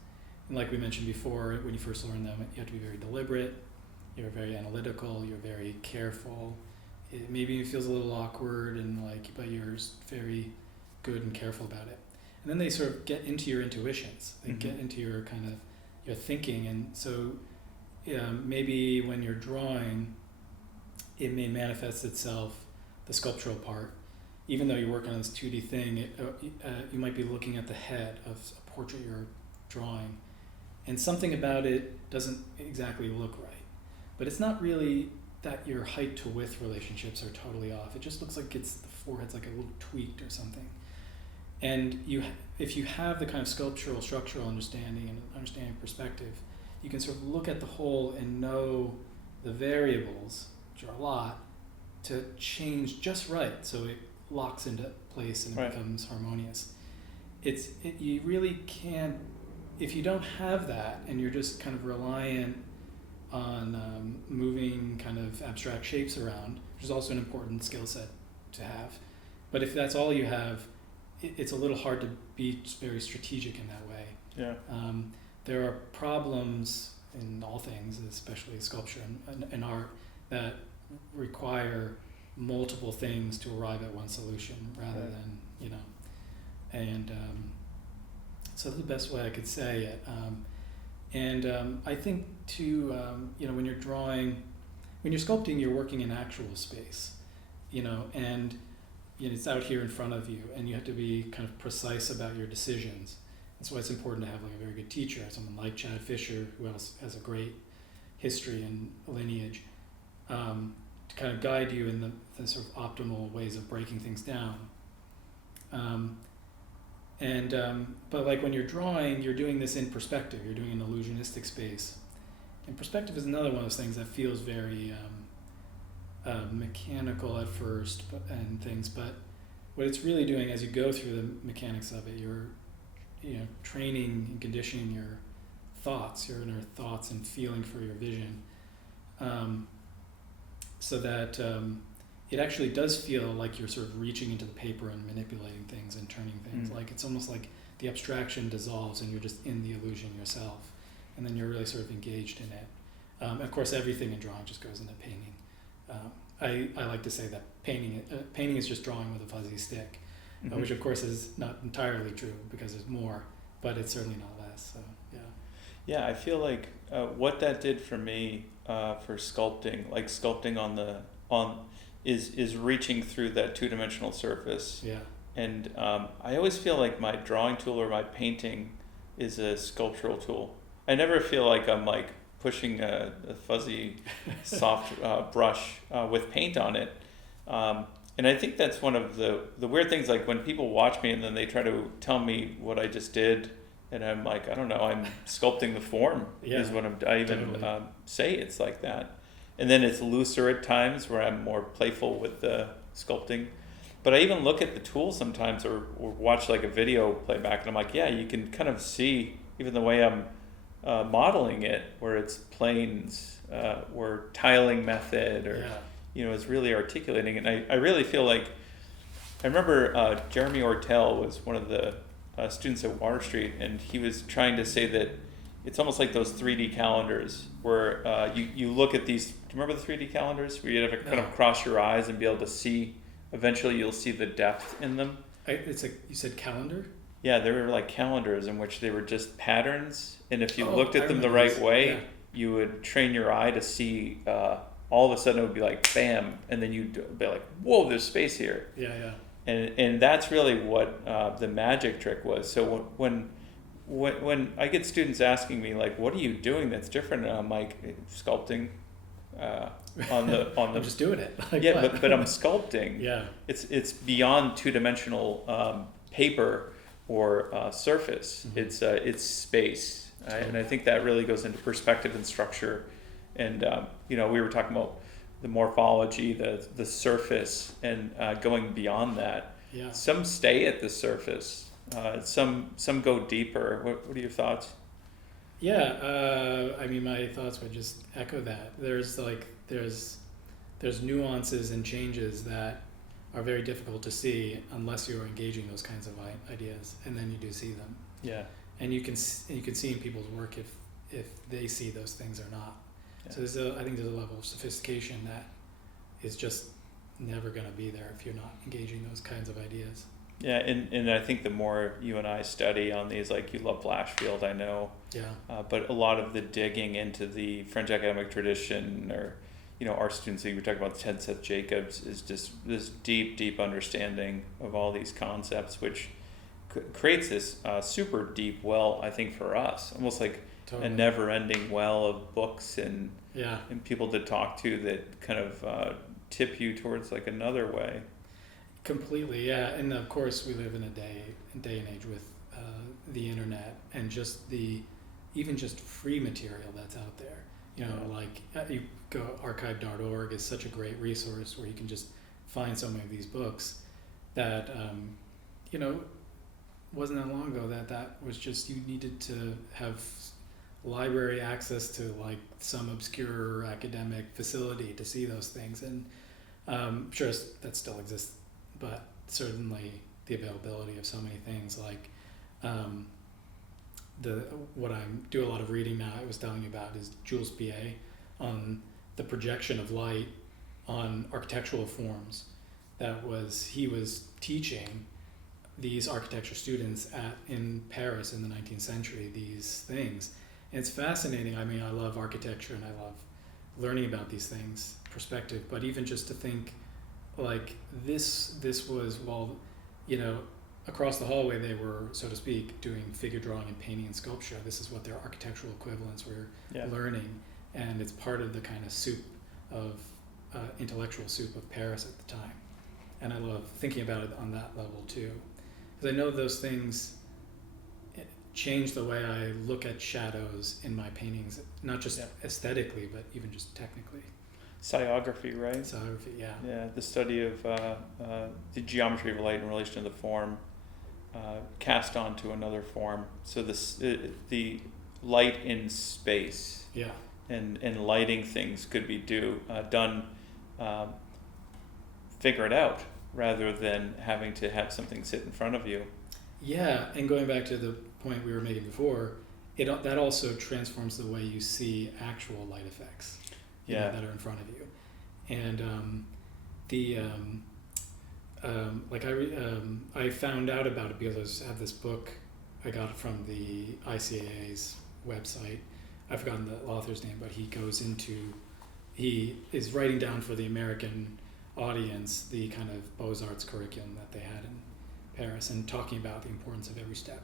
And like we mentioned before, when you first learn them, you have to be very deliberate, you're very analytical, you're very careful. Maybe it feels a little awkward but you're very good and careful about it. And then they sort of get into your intuitions, they get into your kind of your thinking. And so maybe when you're drawing, it may manifest itself, the sculptural part. Even though you're working on this 2D thing, you might be looking at the head of a portrait you're drawing, and something about it doesn't exactly look right. But it's not really that your height to width relationships are totally off. It just looks like the forehead's like a little tweaked or something. And if you have the kind of structural understanding and understanding perspective, you can sort of look at the whole and know the variables, which are a lot, to change just right so it locks into place and it becomes harmonious. You really can't, if you don't have that and you're just kind of reliant on moving kind of abstract shapes around, which is also an important skill set to have. But if that's all you have, it's a little hard to be very strategic in that way. Yeah. There are problems in all things, especially sculpture and art, that require multiple things to arrive at one solution rather than, and so that's the best way I could say it. I think too, when you're drawing, when you're sculpting, you're working in actual space, and it's out here in front of you, and you have to be kind of precise about your decisions. That's why it's important to have like a very good teacher, someone like Chad Fisher, who else has a great history and lineage, to kind of guide you in the sort of optimal ways of breaking things down. But like when you're drawing, you're doing this in perspective. You're doing an illusionistic space. And perspective is another one of those things that feels very mechanical at first and things, but what it's really doing as you go through the mechanics of it, you're training and conditioning your thoughts, your inner thoughts and feeling for your vision, so that it actually does feel like you're sort of reaching into the paper and manipulating things and turning things. Like it's almost like the abstraction dissolves and you're just in the illusion yourself, and then you're really sort of engaged in it. Of course, everything in drawing just goes into painting. I like to say that painting is just drawing with a fuzzy stick, which of course is not entirely true because there's more, but it's certainly not less. So yeah. Yeah, I feel like what that did for me for sculpting, like sculpting is reaching through that two-dimensional surface. Yeah. And I always feel like my drawing tool or my painting is a sculptural tool. I never feel like I'm like pushing a fuzzy, soft brush with paint on it. And I think that's one of the weird things, like when people watch me and then they try to tell me what I just did, and I'm like, I don't know, I'm sculpting the form is what I even totally. Say it's like that. And then it's looser at times where I'm more playful with the sculpting. But I even look at the tool sometimes or watch like a video playback and I'm like, yeah, you can kind of see even the way I'm modeling it, where it's planes or tiling method or is really articulating. And I really feel like, I remember Jeremy Ortel was one of the students at Water Street, and he was trying to say that it's almost like those 3D calendars where you look at these. Do you remember the 3D calendars where you have to kind of cross your eyes and be able to see? Eventually, you'll see the depth in them. You said calendar? Yeah, they were like calendars in which they were just patterns, and if you looked at I them the remember right these. way, Yeah. you would train your eye to see. All of a sudden, it would be like bam, and then you'd be like, "Whoa, there's space here." Yeah, yeah. And that's really what the magic trick was. So when I get students asking me like, "What are you doing that's different?" And I'm like, "Sculpting." On the I'm just doing it. Like yeah, what? but I'm sculpting. Yeah. It's beyond two-dimensional paper or surface. Mm-hmm. It's space, and I think that really goes into perspective and structure. And we were talking about the morphology, the surface, and going beyond that. Yeah. Some stay at the surface. Some go deeper. What are your thoughts? Yeah, I mean, my thoughts would just echo that. There's nuances and changes that are very difficult to see unless you're engaging those kinds of ideas, and then you do see them. Yeah. And you can see in people's work if they see those things or not. Yeah. So I think there's a level of sophistication that is just never going to be there if you're not engaging those kinds of ideas. Yeah, and I think the more you and I study on these, like you love Blashfield, I know. Yeah. But a lot of the digging into the French academic tradition, or our students, we were talking about Ted Seth Jacobs, is just this deep understanding of all these concepts, which creates this super deep well, I think, for us, almost like Totally. a never-ending well of books and Yeah. and people to talk to that kind of tip you towards like another way. Completely, yeah. And of course, we live in a day and age with the internet and just even just free material that's out there. Like you go archive.org is such a great resource where you can just find so many of these books that wasn't that long ago that was just, you needed to have library access to like some obscure academic facility to see those things, and sure that still exists, but certainly the availability of so many things like what I do a lot of reading now, I was telling you about, is Jules Piet on the projection of light on architectural forms. He was teaching these architecture students in Paris in the 19th century these things. And it's fascinating. I mean, I love architecture and I love learning about these things, perspective, but even just to think like this was, across the hallway they were, so to speak, doing figure drawing and painting and sculpture. This is what their architectural equivalents were learning, and it's part of the kind of soup of intellectual soup of Paris at the time. And I love thinking about it on that level too, because I know those things change the way I look at shadows in my paintings, not just aesthetically, but even just technically. Sciography, right? Sciography, yeah. Yeah, the study of the geometry of light in relation to the form cast onto another form. So the light in space, and lighting things could be done figure it out rather than having to have something sit in front of you. Yeah, and going back to the point we were making before, that also transforms the way you see actual light effects that are in front of you. And I found out about it because I have this book I got from the ICAA's website. I've forgotten the author's name, but he is writing down for the American audience the kind of Beaux-Arts curriculum that they had in Paris and talking about the importance of every step.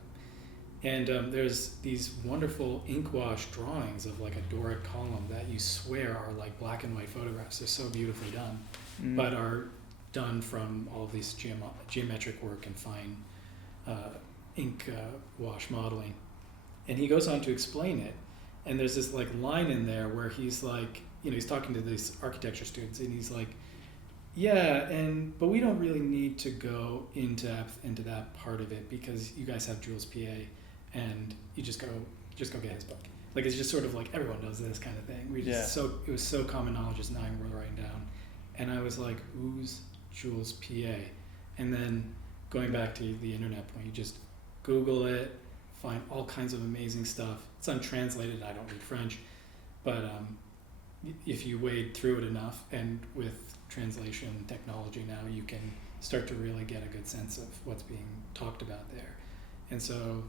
And there's these wonderful ink wash drawings of like a Doric column that you swear are like black and white photographs. They're so beautifully done, but are done from all of these geometric work and fine ink wash modeling. And he goes on to explain it. And there's this like line in there where he's like, he's talking to these architecture students, and he's like, but we don't really need to go in depth into that part of it because you guys have Jules Piet, and you just go get his book. Like, it's just sort of like everyone knows this kind of thing. It was so common knowledge, is not even worth writing down. And I was like, who's Jules PA? And then going back to the internet point, you just Google it, find all kinds of amazing stuff. It's untranslated, I don't read French, but if you wade through it enough, and with translation technology now, you can start to really get a good sense of what's being talked about there. And so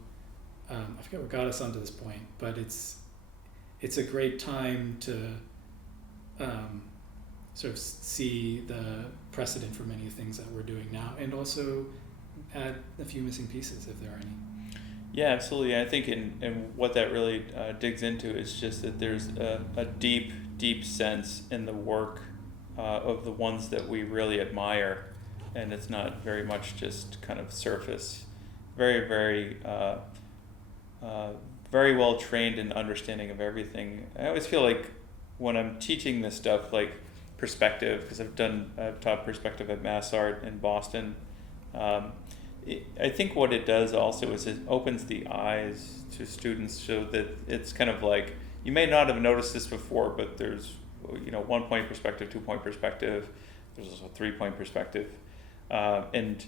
I forget what got us onto this point, but it's a great time to sort of see the precedent for many things that we're doing now, and also add a few missing pieces if there are any. Yeah, absolutely. I think in what that really digs into is just that there's a deep sense in the work of the ones that we really admire, and it's not very much just kind of surface. Very, very well trained in understanding of everything. I always feel like when I'm teaching this stuff, like perspective, because I've taught perspective at Mass Art in Boston. I think what it does also is it opens the eyes to students, so that it's kind of like, you may not have noticed this before, but there's 1 point perspective, 2 point perspective, there's also a 3 point perspective, and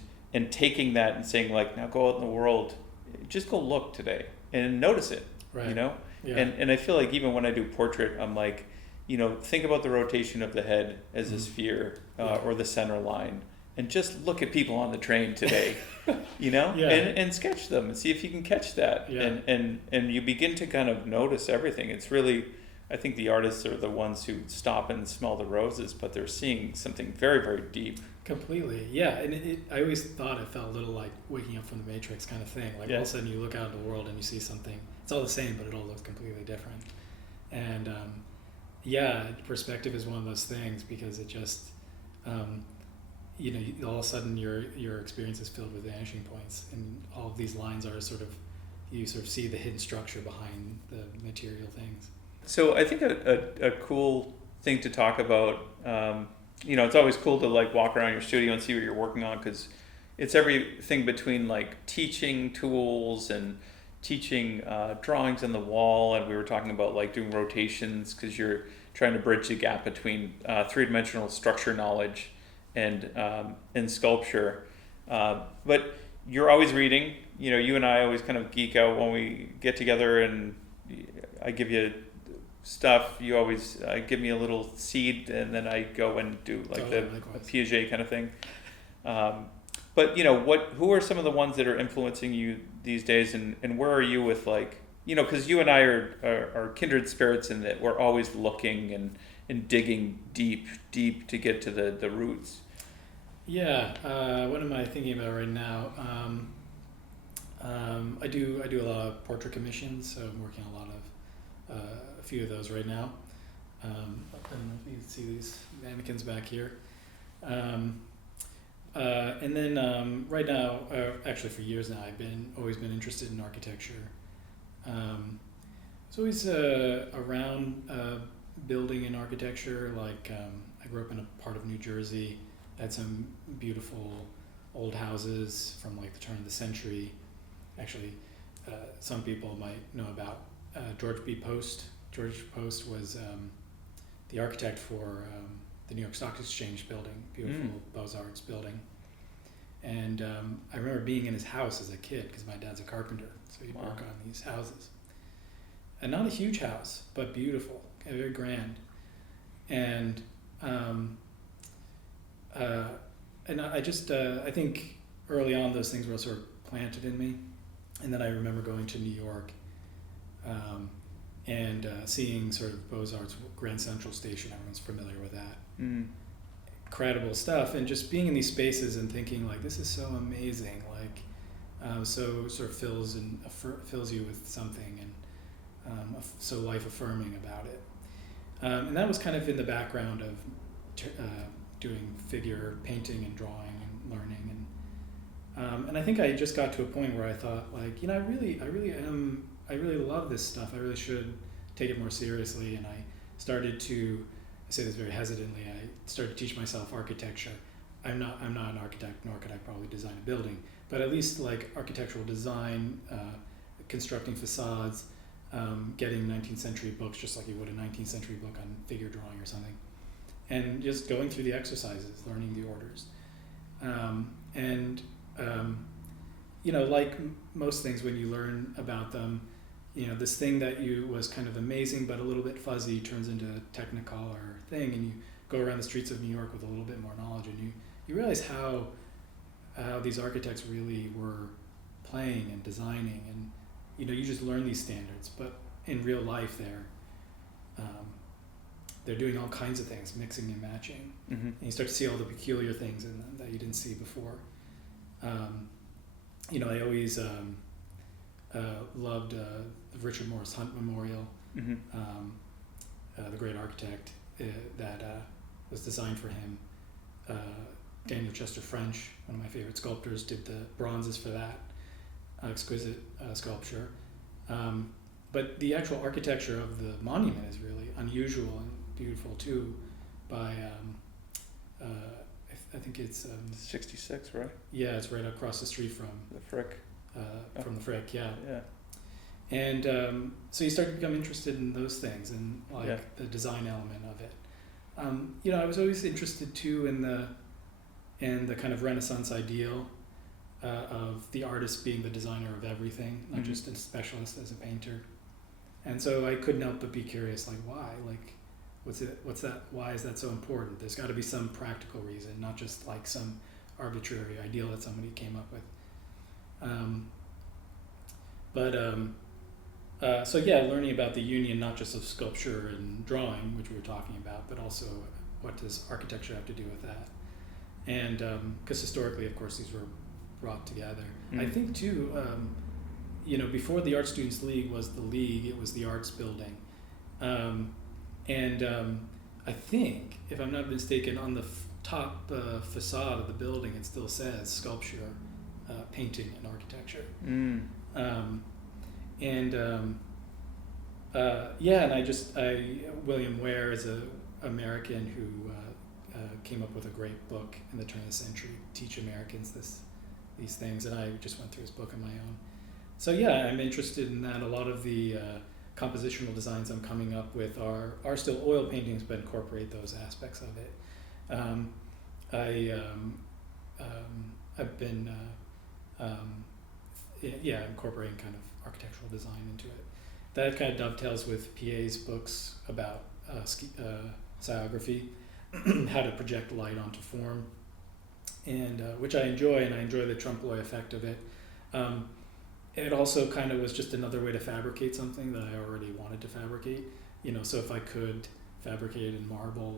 taking that and saying, like, now go out in the world, just go look today and notice it, right. Yeah. And I feel like even when I do portrait, I'm like, think about the rotation of the head as a sphere, or the center line, and just look at people on the train today, Yeah. and sketch them and see if you can catch that. Yeah. And you begin to kind of notice everything. It's really, I think the artists are the ones who stop and smell the roses, but they're seeing something very, very deep. Completely, yeah. And I always thought it felt a little like waking up from the Matrix kind of thing. Like all of a sudden you look out in the world and you see something. It's all the same, but it all looks completely different. And perspective is one of those things, because it just, all of a sudden your experience is filled with vanishing points, and all of these lines are you sort of see the hidden structure behind the material things. So I think a cool thing to talk about, it's always cool to like walk around your studio and see what you're working on, because it's everything between like teaching tools and teaching drawings on the wall, and we were talking about like doing rotations, because you're trying to bridge the gap between three-dimensional structure knowledge and sculpture. But you're always reading. You and I always kind of geek out when we get together, and I give you stuff. You always give me a little seed, and then I go and do like a Piaget kind of thing. But who are some of the ones that are influencing you these days, and where are you with, like, because you and I are kindred spirits in that we're always looking and digging deep to get to the roots. Yeah. What am I thinking about right now? I do a lot of portrait commissions, so I'm working on a few of those right now. I don't know if you can see these mannequins back here. And then right now, actually for years now, I've always been interested in architecture. It's always around building and architecture. Like I grew up in a part of New Jersey, had some beautiful old houses from like the turn of the century. Actually, some people might know about George Post. George Post was the architect for the New York Stock Exchange building, beautiful Beaux-Arts building. And I remember being in his house as a kid, because my dad's a carpenter, so he'd work on these houses. And not a huge house, but beautiful, very grand. And I just I think early on those things were sort of planted in me. And then I remember going to New York and seeing sort of Beaux-Arts Grand Central Station. Everyone's familiar with that. Incredible stuff, and just being in these spaces and thinking like, this is so amazing, like so sort of fills you with something, and so life affirming about it. And that was kind of in the background of doing figure painting and drawing and learning, and I think I just got to a point where I thought, like, I really love this stuff. I really should take it more seriously, and I started to, I say this very hesitantly, I started to teach myself architecture. I'm not an architect, nor could I probably design a building, but at least like architectural design, constructing facades, getting 19th century books just like you would a 19th century book on figure drawing or something, and just going through the exercises, learning the orders. Like most things, when you learn about them, this thing that was kind of amazing but a little bit fuzzy turns into a technicolor thing, and you go around the streets of New York with a little bit more knowledge, and you realize how these architects really were playing and designing, and you just learn these standards, but in real life they're doing all kinds of things, mixing and matching, and you start to see all the peculiar things in them that you didn't see before. I always loved the Richard Morris Hunt Memorial, the great architect that was designed for him. Daniel Chester French, one of my favorite sculptors, did the bronzes for that exquisite sculpture. But the actual architecture of the monument is really unusual and beautiful too. By I think it's 66, right? Yeah, it's right across the street from the Frick. From the Frick, yeah. Yeah. And so you start to become interested in those things and the design element of it. I was always interested too in the kind of Renaissance ideal of the artist being the designer of everything, not just a specialist as a painter. And so I couldn't help but be curious, like why? Like what's that? Why is that so important? There's got to be some practical reason, not just like some arbitrary ideal that somebody came up with. Learning about the union, not just of sculpture and drawing, which we were talking about, but also what does architecture have to do with that? And because historically, of course, these were brought together. I think too, before the Art Students League was the league, it was the Arts Building. I think, if I'm not mistaken, on the top facade of the building, it still says sculpture, painting, and architecture. William Ware is an American who came up with a great book in the turn of the century, teach Americans these things, and I just went through his book on my own. So yeah, I'm interested in that. A lot of the compositional designs I'm coming up with are still oil paintings, but incorporate those aspects of it. I've been incorporating kind of architectural design into it. That kind of dovetails with PA's books about sciography, how to project light onto form, and which I enjoy, and I enjoy the trompe-l'oeil effect of it. It also kind of was just another way to fabricate something that I already wanted to fabricate. So if I could fabricate it in marble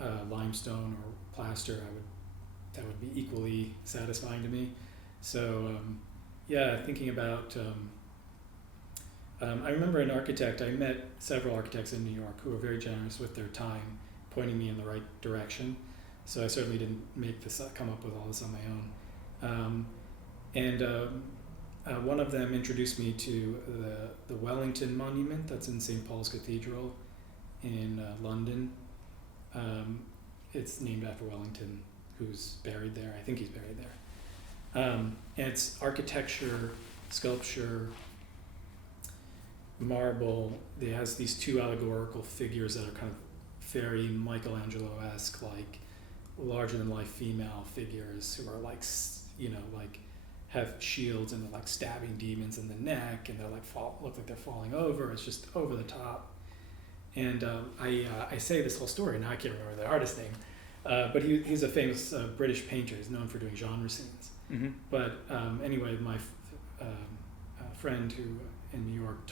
or limestone or plaster, that would be equally satisfying to me. So thinking about. I remember an architect. I met several architects in New York who were very generous with their time, pointing me in the right direction. So I certainly didn't come up with all this on my own. One of them introduced me to the Wellington Monument that's in St. Paul's Cathedral in London. It's named after Wellington, who's buried there. I think he's buried there. And it's architecture, sculpture, marble. It has these two allegorical figures that are kind of very Michelangelo-esque, like larger-than-life female figures who are like have shields and they're like stabbing demons in the neck, and they're like look like they're falling over. It's just over the top. And I say this whole story now. I can't remember the artist's name, but he's a famous British painter. He's known for doing genre scenes. But anyway, my friend who in New York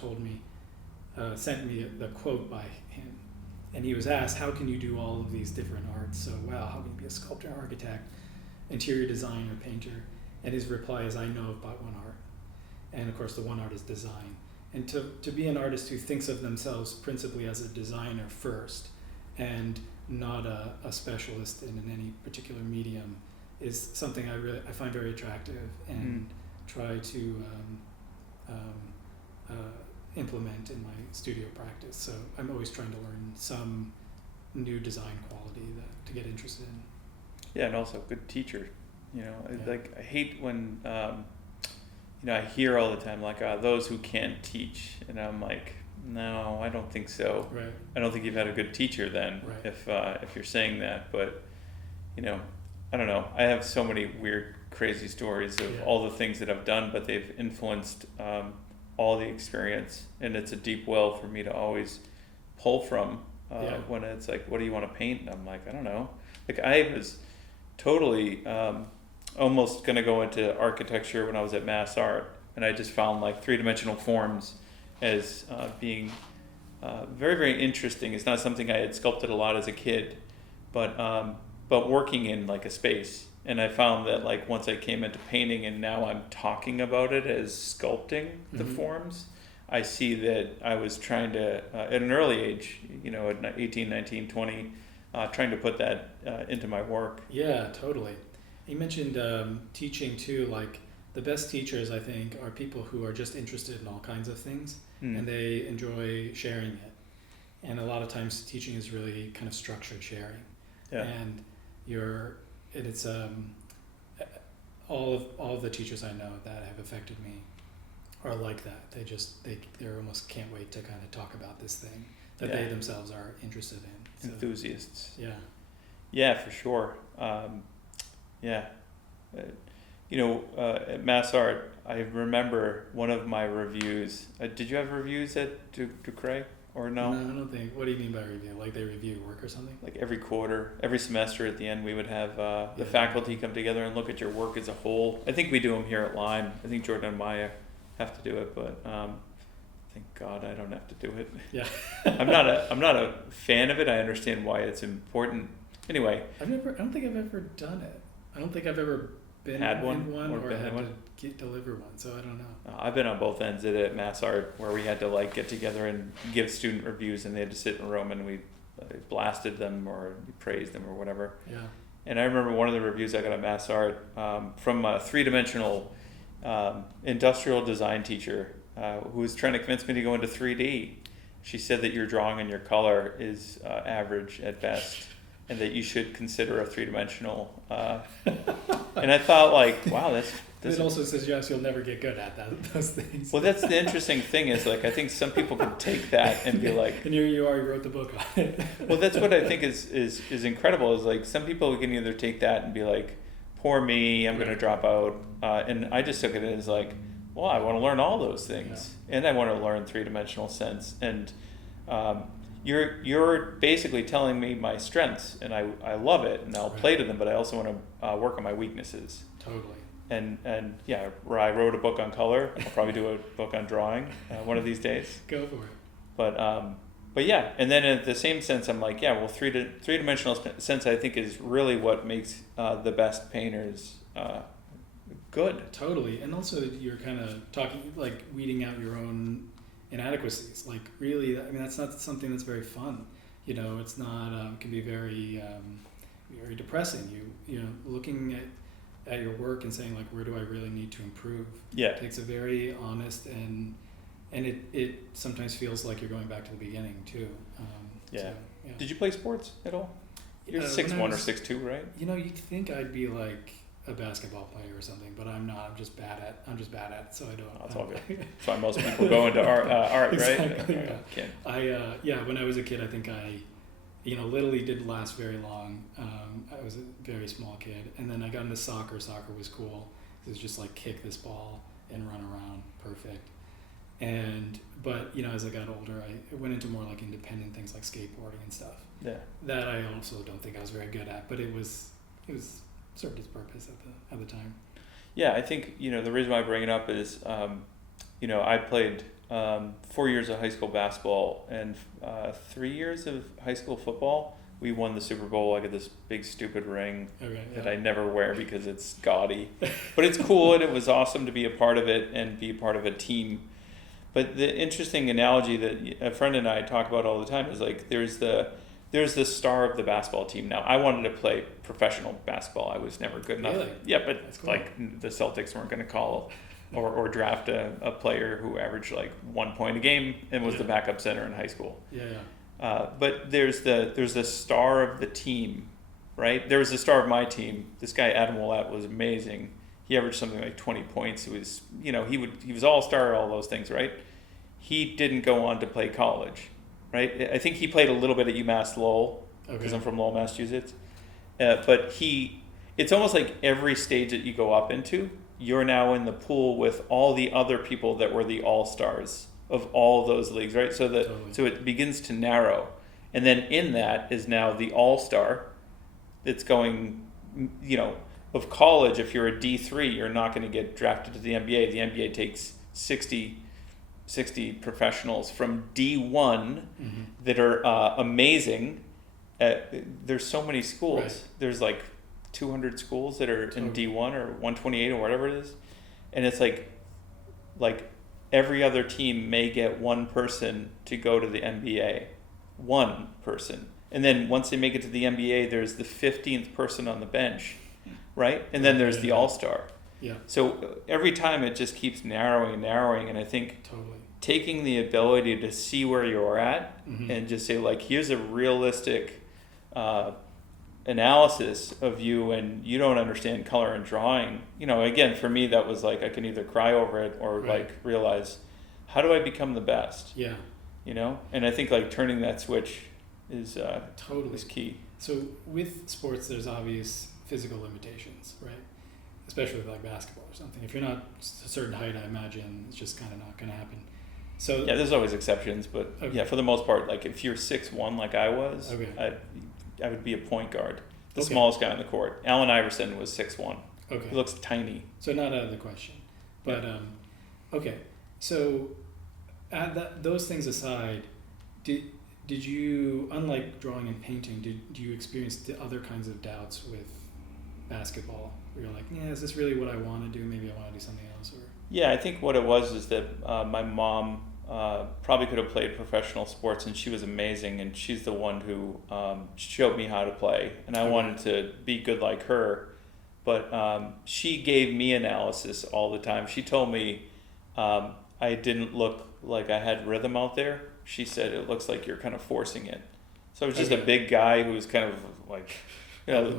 sent me the quote by him, and he was asked, how can you do all of these different arts so well? How can you be a sculptor, architect, interior designer, painter? And his reply is, I know about one art. And of course the one art is design. And to be an artist who thinks of themselves principally as a designer first and not a specialist in any particular medium is something I find very attractive and try to implement in my studio practice. So I'm always trying to learn some new design quality to get interested in. Yeah, and also a good teacher. Like I hate when I hear all the time like those who can't teach, and I'm like, No, I don't think so. Right. I don't think you've had a good teacher then, Right. if you're saying that. But I don't know. I have so many weird, crazy stories of Yeah. all the things that I've done, but they've influenced all the experience, and it's a deep well for me to always pull from Yeah. when it's like, what do you want to paint? And I'm like, I don't know. Like I was totally almost going to go into architecture when I was at Mass Art, and I just found like three-dimensional forms as being very, very interesting. It's not something I had sculpted a lot as a kid, but working in like a space. And I found that like once I came into painting and now I'm talking about it as sculpting the forms, I see that I was trying to, at an early age, at 18, 19, 20, trying to put that into my work. Yeah, totally. You mentioned teaching too. Like the best teachers, I think, are people who are just interested in all kinds of things and they enjoy sharing it. And a lot of times teaching is really kind of structured sharing. Yeah. And it's all of the teachers I know that have affected me are like that. They almost can't wait to kind of talk about this thing that they themselves are interested in. So, Enthusiasts. yeah. Yeah, for sure. At Mass Art, I remember one of my reviews. Did you have reviews at Ducray or no? No, I don't think. What do you mean by review? Like they review work or something? Like every quarter, every semester at the end, we would have the faculty come together and look at your work as a whole. I think we do them here at Lyme. I think Jordan and Maya have to do it, but thank God I don't have to do it. Yeah. I'm not a fan of it. I understand why it's important. Anyway. I don't think I've ever done it. I don't think I've ever been had one in one or been had in one? to deliver one, so I don't know. I've been on both ends of it at Mass Art, where we had to like get together and give student reviews, and they had to sit in a room and we blasted them or praised them or whatever. Yeah. And I remember one of the reviews I got at Mass Art from a three-dimensional industrial design teacher who was trying to convince me to go into 3D. She said that your drawing and your color is average at best, and that you should consider a three-dimensional. And I thought, like, wow, that's It also suggests you'll never get good at those things. well, that's the interesting thing is, like, I think some people can take that and be like... And here you are, you wrote the book on it. Well, that's what I think is incredible, is, like, some people can either take that and be like, poor me, I'm going to drop out. And I just took it as, like, well, I want to learn all those things. Yeah. And I want to learn three-dimensional sense. And you're basically telling me my strengths, and I love it, and I'll play to them, but I also want to work on my weaknesses. Totally. And yeah, I wrote a book on color. I'll probably do a book on drawing one of these days. Go for it. But yeah, and then in the same sense, I'm like, yeah, well, three-dimensional sense, I think, is really what makes the best painters good. Totally. And also you're kind of talking, like, weeding out your own inadequacies. Like, really, I mean, that's not something that's very fun. It's not, can be very, very depressing. Looking at your work and saying, like, where do I really need to improve? Yeah. It takes a very honest and it sometimes feels like you're going back to the beginning too. Yeah. So, yeah. Did you play sports at all? You're 6'1" or 6'2", right? You'd think I'd be like a basketball player or something, but I'm not. I'm just bad at it, so I don't. That's all good. That's why most people go into art, exactly, right? Yeah. When I was a kid, I think Little League didn't last very long. I was a very small kid, and then I got into soccer. Soccer was cool. It was just like kick this ball and run around, perfect. But as I got older, I went into more like independent things like skateboarding and stuff. Yeah. That I also don't think I was very good at, but it served its purpose at the time. Yeah, I think the reason why I bring it up is I played 4 years of high school basketball and 3 years of high school football. We won the Super Bowl. I got this big stupid ring that I never wear because it's gaudy, but it's cool, and it was awesome to be a part of it and be a part of a team. But the interesting analogy that a friend and I talk about all the time is, like, there's the star of the basketball team. Now, I wanted to play professional basketball. I was never good enough. Really? Yeah, but That's cool. Like the Celtics weren't going to call or draft a player who averaged like 1 point a game and was the backup center in high school. Yeah. But there's the star of the team, right? There was the star of my team. This guy Adam Willett was amazing. He averaged something like 20 points. It was he was all-star, all those things, right? he didn't go on to play college, right? I think he played a little bit at UMass Lowell, because I'm from Lowell, Massachusetts. But it's almost like every stage that you go up into, you're now in the pool with all the other people that were the all-stars of all those leagues, right? So so it begins to narrow. And then in that is now the all-star that's going, of college. If you're a D3, you're not going to get drafted to the NBA. The NBA takes 60 professionals from D1 that are amazing. There's so many schools. Right. There's like 200 schools that are in D1 or 128 or whatever it is. And it's like every other team may get one person to go to the NBA. One person. And then once they make it to the NBA, there's the 15th person on the bench, right? And then there's the all-star. Yeah. So every time it just keeps narrowing, and I think taking the ability to see where you're at and just say, like, here's a realistic analysis of you, and you don't understand color and drawing. Again, for me, that was like I can either cry over it or like realize, how do I become the best? Yeah. And I think like turning that switch is is key. So with sports, there's obvious physical limitations, right? Especially with like basketball or something. If you're not a certain height, I imagine it's just kind of not going to happen. So yeah, there's always exceptions, but yeah, for the most part, like if you're 6'1" like I was, I would be a point guard, the smallest guy on the court. Allen Iverson was 6'1". Okay. He looks tiny. So not out of the question, but okay. So those things aside, did you, unlike drawing and painting, did you experience the other kinds of doubts with basketball? Where you're like, yeah, is this really what I want to do? Maybe I want to do something else. Or yeah, I think what it was is that my mom probably could have played professional sports, and she was amazing, and she's the one who showed me how to play, and I wanted to be good like her. But she gave me analysis all the time. She told me I didn't look like I had rhythm out there. She said, it looks like you're kind of forcing it. So I was just a big guy who was kind of like,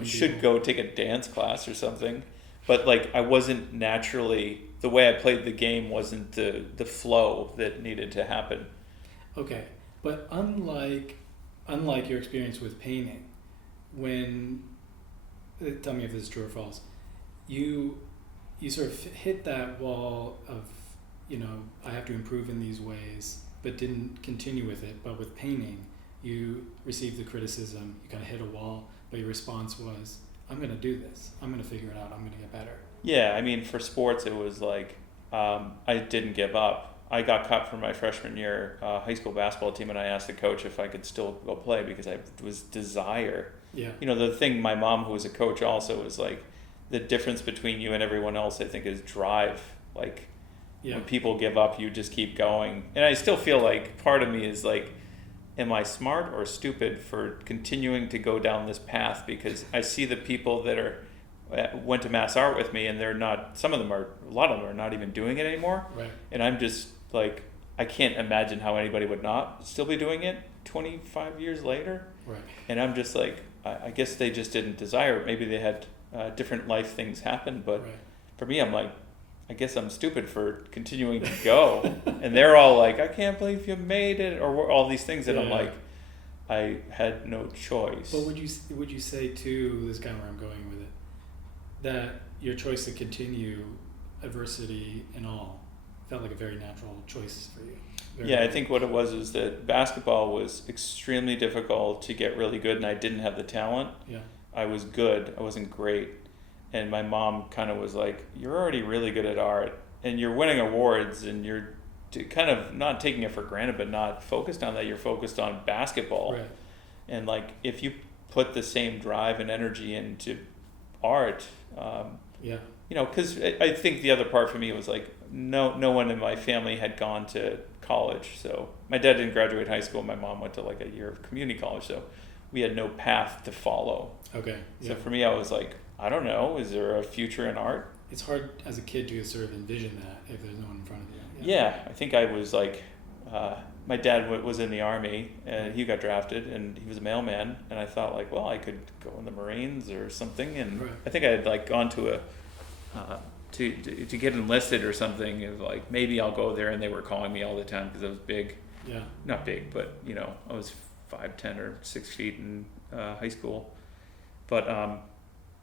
should go take a dance class or something. But like I wasn't naturally, the way I played the game wasn't the flow that needed to happen. Okay. But unlike your experience with painting, when, tell me if this is true or false, you sort of hit that wall of, I have to improve in these ways, but didn't continue with it. But with painting, you received the criticism, you kind of hit a wall, but your response was, I'm going to do this. I'm going to figure it out. I'm going to get better. Yeah, I mean, for sports, it was like, I didn't give up. I got cut from my freshman year high school basketball team, and I asked the coach if I could still go play because I was desire. Yeah. The thing, my mom, who was a coach also, was like, the difference between you and everyone else, I think, is drive. Like, when people give up, you just keep going. And I still feel like part of me is like, am I smart or stupid for continuing to go down this path? Because I see the people that went to Mass Art with me, and they're not, a lot of them are not even doing it anymore. Right. And I'm just like, I can't imagine how anybody would not still be doing it 25 years later. Right. And I'm just like, I guess they just didn't desire it. Maybe they had different life things happen. But for me, I'm like, I guess I'm stupid for continuing to go. And they're all like, I can't believe you made it, or all these things. And I'm like, I had no choice. But would you say too, this is kind of where I'm going with it, that your choice to continue, adversity and all, felt like a very natural choice for you? I think what it was is that basketball was extremely difficult to get really good, and I didn't have the talent. Yeah. I was good. I wasn't great. And my mom kind of was like, you're already really good at art, and you're winning awards, and you're kind of not taking it for granted, but not focused on that. You're focused on basketball. Right. And like, if you put the same drive and energy into art, because I think the other part for me was like, no one in my family had gone to college. So my dad didn't graduate high school. My mom went to like a year of community college. So we had no path to follow. Okay. So for me, I was like, I don't know, is there a future in art? It's hard as a kid to sort of envision that if there's no one in front of you. Yeah, I think I was like, my dad was in the Army, and he got drafted, and he was a mailman, and I thought like, well, I could go in the Marines or something, and I think I had like gone to to get enlisted or something. It was like, maybe I'll go there, and they were calling me all the time because I was big. Yeah. Not big, but I was 5'10" or 6 feet in high school. But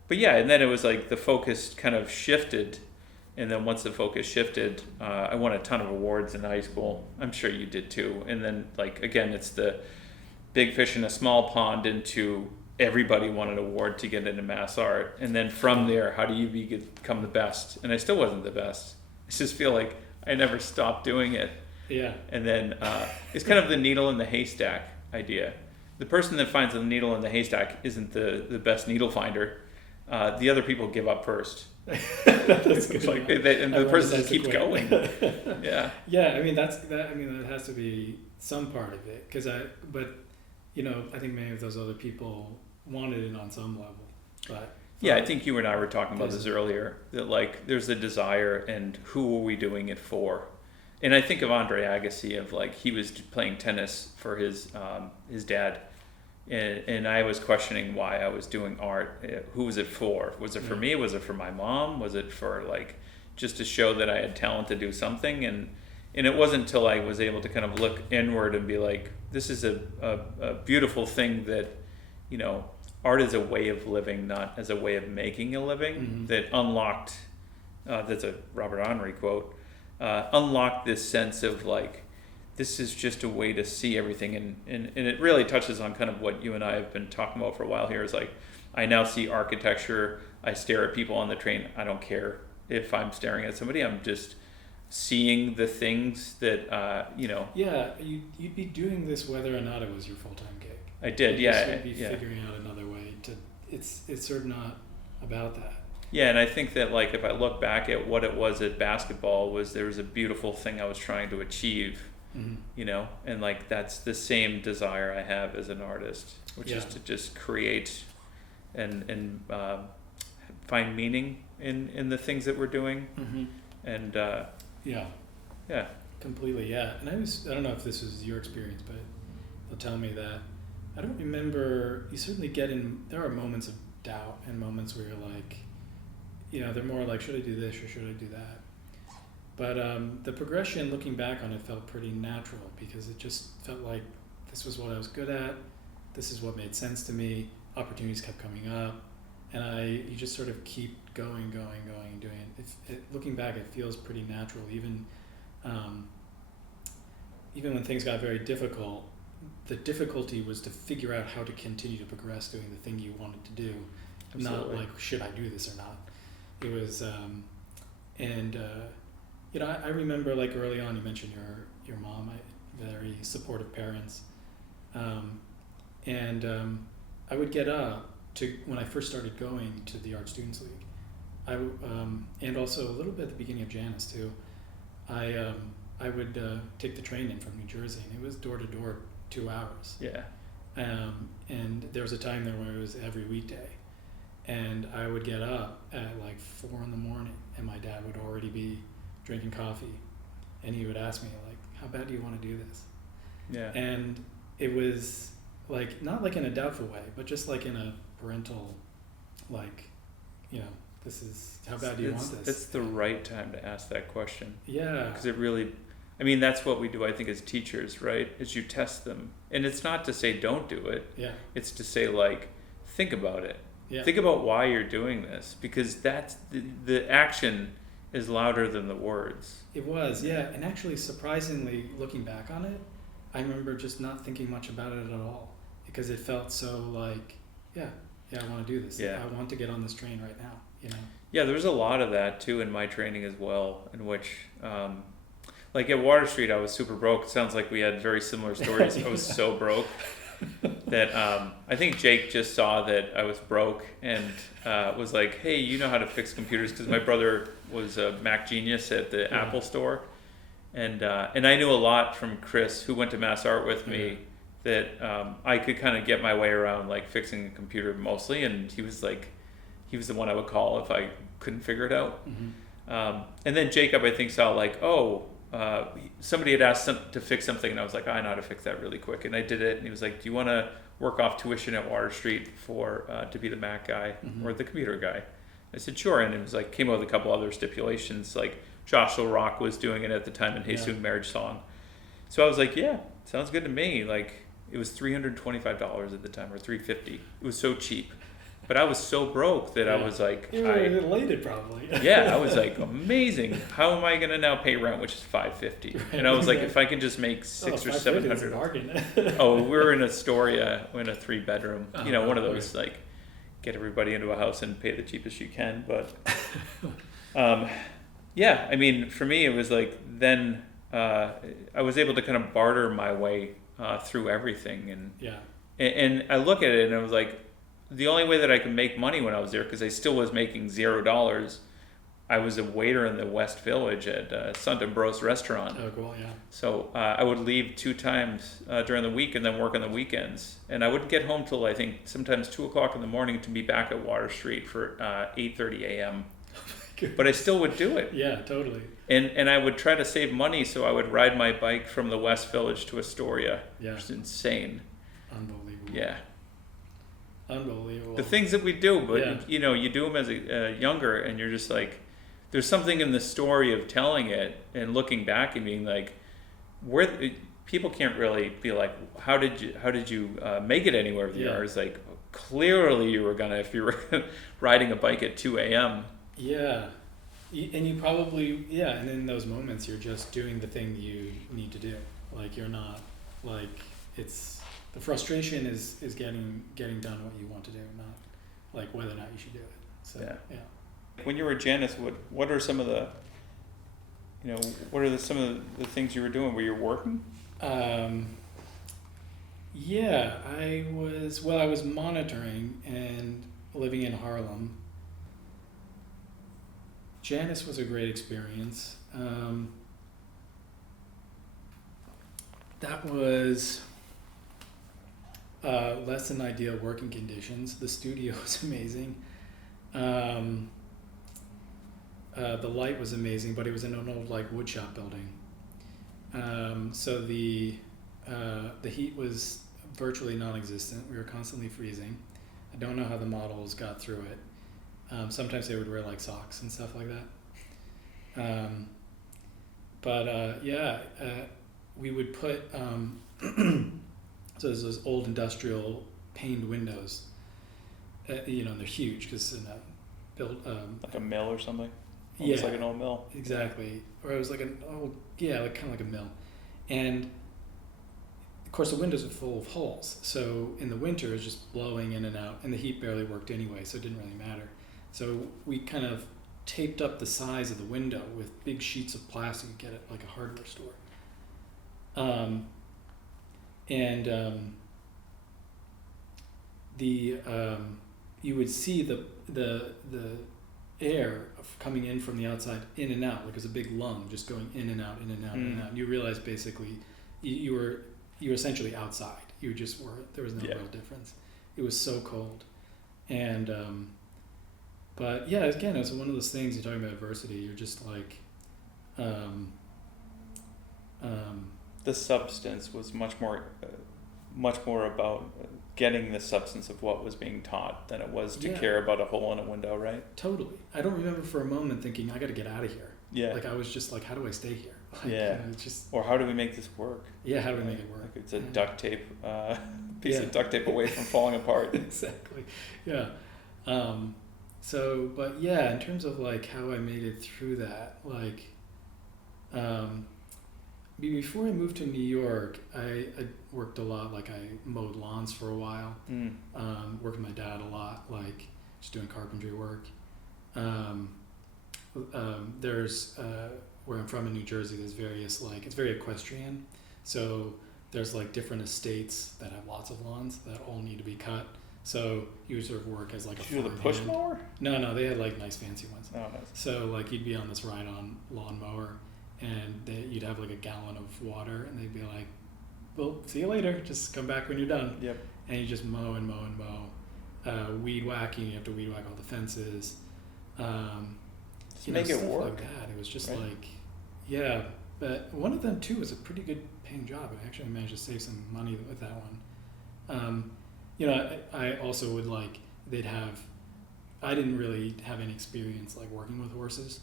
yeah, and then it was like the focus kind of shifted, and then once the focus shifted, I won a ton of awards in high school. I'm sure you did too. And then like again, it's the big fish in a small pond into everybody won an award to get into mass art, and then from there, how do you become the best? And I still wasn't the best. I just feel like I never stopped doing it. Yeah. And then it's kind of the needle in the haystack idea. The person that finds the needle in the haystack isn't the best needle finder. The other people give up first. That's good. Like and the person just keeps going. Yeah. Yeah, I mean that has to be some part of it, but I think many of those other people wanted it on some level, but yeah, I think you and I were talking about this earlier, that like there's a desire, and who are we doing it for? And I think of Andre Agassi, of like he was playing tennis for his dad, and I was questioning why I was doing art. Who was it for? Was it for me? Was it for my mom? Was it for like just to show that I had talent to do something? And it wasn't until I was able to kind of look inward and be like, this is a beautiful thing that, art is a way of living, not as a way of making a living, that unlocked, that's a Robert Henri quote, unlocked this sense of like, this is just a way to see everything. And it really touches on kind of what you and I have been talking about for a while here, is like, I now see architecture, I stare at people on the train, I don't care if I'm staring at somebody, I'm just seeing the things that, Yeah, you'd be doing this whether or not it was your full-time gig. I did, You'd be figuring out another way to, it's sort of not about that. Yeah, and I think that like if I look back at what it was at basketball, was there was a beautiful thing I was trying to achieve, and like that's the same desire I have as an artist, which is to just create and find meaning in the things that we're doing, and yeah, completely, yeah. And I don't know if this was your experience, but they'll tell me that I don't remember. You certainly there are moments of doubt and moments where you're like, they're more like, should I do this or should I do that? But the progression, looking back on it, felt pretty natural, because it just felt like this was what I was good at. This is what made sense to me. Opportunities kept coming up, and you just sort of keep going, doing it. Looking back, it feels pretty natural. Even when things got very difficult, the difficulty was to figure out how to continue to progress doing the thing you wanted to do. Absolutely. Not like, should I do this or not? It was, I remember like early on, you mentioned your mom, very supportive parents, and I would get up when I first started going to the Art Students League, and also a little bit at the beginning of Janus too. I would take the train in from New Jersey, and it was door to door, 2 hours. Yeah. And there was a time there where it was every weekday, and I would get up at like 4 a.m, and my dad would already be drinking coffee, and he would ask me like, "How bad do you want to do this?" Yeah. And it was like, not like in a doubtful way, but just like in a parental, like, this is, how bad do you want this? It's the right time to ask that question. Yeah. Because it really, that's what we do, I think, as teachers, right? Is you test them. And it's not to say don't do it. Yeah. It's to say, like, think about it. Yeah. Think about why you're doing this. Because that's, the action is louder than the words. It was, yeah. And actually, surprisingly, looking back on it, I remember just not thinking much about it at all. Because it felt so like, I want to do this. Yeah. I want to get on this train right now, Yeah, there's a lot of that too in my training as well, in which, like at Water Street, I was super broke. It sounds like we had very similar stories. I was so broke that I think Jake just saw that I was broke and was like, hey, you know how to fix computers? Because my brother was a Mac genius at the Apple store. And I knew a lot from Chris, who went to Mass Art with me, that I could kind of get my way around like fixing a computer mostly. And he was the one I would call if I couldn't figure it out. And then Jacob, I think, saw like, somebody had asked to fix something, and I was like, I know how to fix that really quick. And I did it. And he was like, do you want to work off tuition at Water Street to be the Mac guy or the computer guy? I said, sure. And it was like, came up with a couple other stipulations, like Joshua Rock was doing it at the time in Hey Soon Marriage Song. So I was like, yeah, sounds good to me. Like, it was $325 at the time, or $350. It was so cheap. But I was so broke that I was like, you were elated probably. Yeah, I was like, amazing. How am I gonna now pay rent, which is $550? Right. And I was like, if I can just make $600 or $700. Oh, we were in Astoria, in a 3-bedroom. One of those like, get everybody into a house and pay the cheapest you can. But yeah, I mean, for me, it was like then I was able to kind of barter my way through everything, and I look at it and I was like, the only way that I could make money when I was there, because I still was making $0. I was a waiter in the West Village at Santa Bros restaurant. Oh, cool, yeah. So I would leave 2 times during the week and then work on the weekends. And I wouldn't get home till I think sometimes 2 o'clock in the morning to be back at Water Street for 8:30 a.m. But I still would do it. Yeah, totally. And I would try to save money, so I would ride my bike from the West Village to Astoria. Yeah. Which is insane. Unbelievable. Yeah. Unbelievable. The things that we do, but you do them as a younger, and you're just like, there's something in the story of telling it and looking back and being like, people can't really be like, how did you make it anywhere with the R's? Like, clearly you were gonna, if you were riding a bike at 2 a.m. Yeah, and you probably and in those moments you're just doing the thing you need to do. Like, you're not like, it's. The frustration is getting done what you want to do, not like whether or not you should do it. So yeah. When you were at Janus, what are some of the, some of the things you were doing? Were you working? Yeah, I was monitoring and living in Harlem. Janus was a great experience. That was less than ideal working conditions. The studio was amazing. The light was amazing, but it was in an old like woodshop building. So the heat was virtually non-existent. We were constantly freezing. I don't know how the models got through it. Sometimes they would wear like socks and stuff like that. We would put so there's those old industrial paned windows, and they're huge because built like a mill or something. Almost like an old mill. Exactly, or it was like kind of like a mill, and of course the windows are full of holes. So in the winter it's just blowing in and out, and the heat barely worked anyway, so it didn't really matter. So we kind of taped up the size of the window with big sheets of plastic you get at like a hardware store. You would see the air coming in from the outside in and out, like it was a big lung just going in and out, in and out, in and out. And you realize basically you were essentially outside. You just were, there was no real difference. It was so cold. And but yeah, again, it's one of those things, you're talking about adversity, you're just like the substance was much more about getting the substance of what was being taught than it was to care about a hole in a window, right? Totally. I don't remember for a moment thinking, I got to get out of here. Yeah. Like, I was just like, how do I stay here? Like, or how do we make this work? Yeah, how do we make it work? Like it's a duct tape, piece of duct tape away from falling apart. Exactly. Yeah. But yeah, in terms of like how I made it through that, like, before I moved to New York, I worked a lot. Like, I mowed lawns for a while. Worked with my dad a lot, like just doing carpentry work. There's where I'm from in New Jersey, there's various, like, it's very equestrian. So there's like different estates that have lots of lawns that all need to be cut. So you would sort of work as like a farm hand. Push mower? No, they had like nice fancy ones. Oh, nice. So like you'd be on this ride-on lawnmower, and you'd have like a gallon of water, and they'd be like, well, see you later, just come back when you're done. Yep. And you just mow and mow and mow. Weed whacking, you have to weed whack all the fences. Make it work. Like that. It was just like, yeah. But one of them too was a pretty good paying job. I actually managed to save some money with that one. I also would, like, they'd have I didn't really have any experience like working with horses,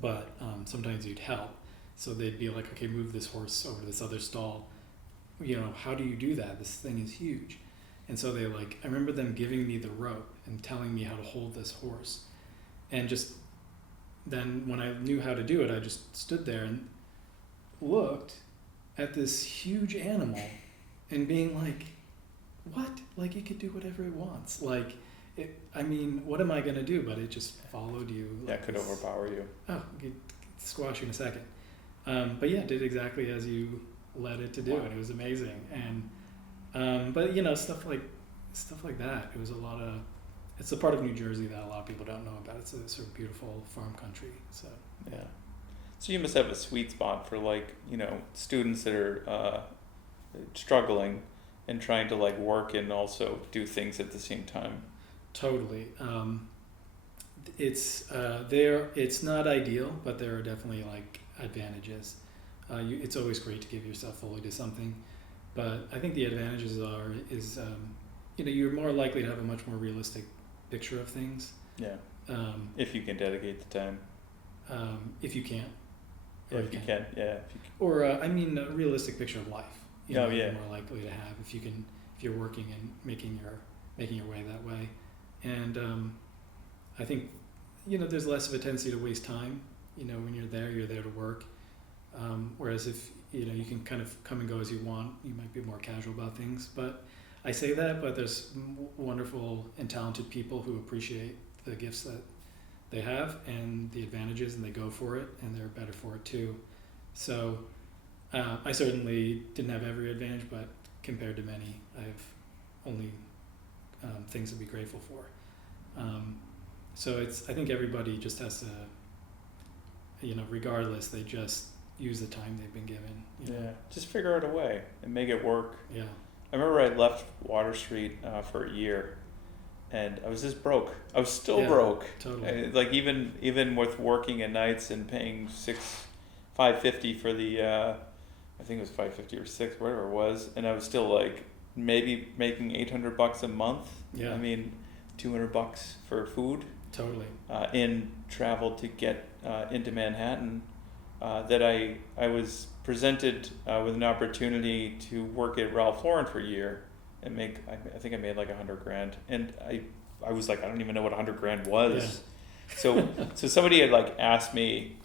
but sometimes you'd help. So they'd be like, okay, move this horse over to this other stall. You know, how do you do that? This thing is huge. And so they like, I remember them giving me the rope and telling me how to hold this horse. And just then when I knew how to do it, I just stood there and looked at this huge animal and being like, what? Like, it could do whatever it wants. Like, I mean, what am I going to do? But it just followed you. Yeah, it could overpower you. Oh, it could squash you in a second. But yeah, it did exactly as you led it to do, and it was amazing. And but you know, stuff like that. It was it's a part of New Jersey that a lot of people don't know about. It's a sort of beautiful farm country. So yeah. So you must have a sweet spot for like, you know, students that are struggling and trying to like work and also do things at the same time. Totally. It's not ideal, but there are definitely like advantages. It's always great to give yourself fully to something, but I think the advantages is you know, you're more likely to have a much more realistic picture of things. Yeah. If you can dedicate the time. If you can. Yeah, if you can. Yeah. Or I mean, a realistic picture of life. You know, yeah. You're more likely to have if you're working and making your way that way. And I think, you know, there's less of a tendency to waste time. You know, when you're there to work. Whereas if, you know, you can kind of come and go as you want, you might be more casual about things. But I say that, but there's wonderful and talented people who appreciate the gifts that they have and the advantages, and they go for it, and they're better for it too. So I certainly didn't have every advantage, but compared to many, I have only things to be grateful for. So I think everybody just has to, you know, regardless, they just use the time they've been given. You know? Yeah, just figure out a way and make it work. Yeah. I remember I left Water Street for a year, and I was just broke. I was still broke. Totally. Like even with working at nights and paying $5.50 for the I think it was $5.50 or $6, whatever it was, and I was still like maybe making $800 a month. Yeah. I mean, $200 for food. Totally. In travel to get into Manhattan, that I was presented with an opportunity to work at Ralph Lauren for a year and make, I think I made like $100,000, and I was like, I don't even know what $100,000 was. Yeah. So somebody had like asked me,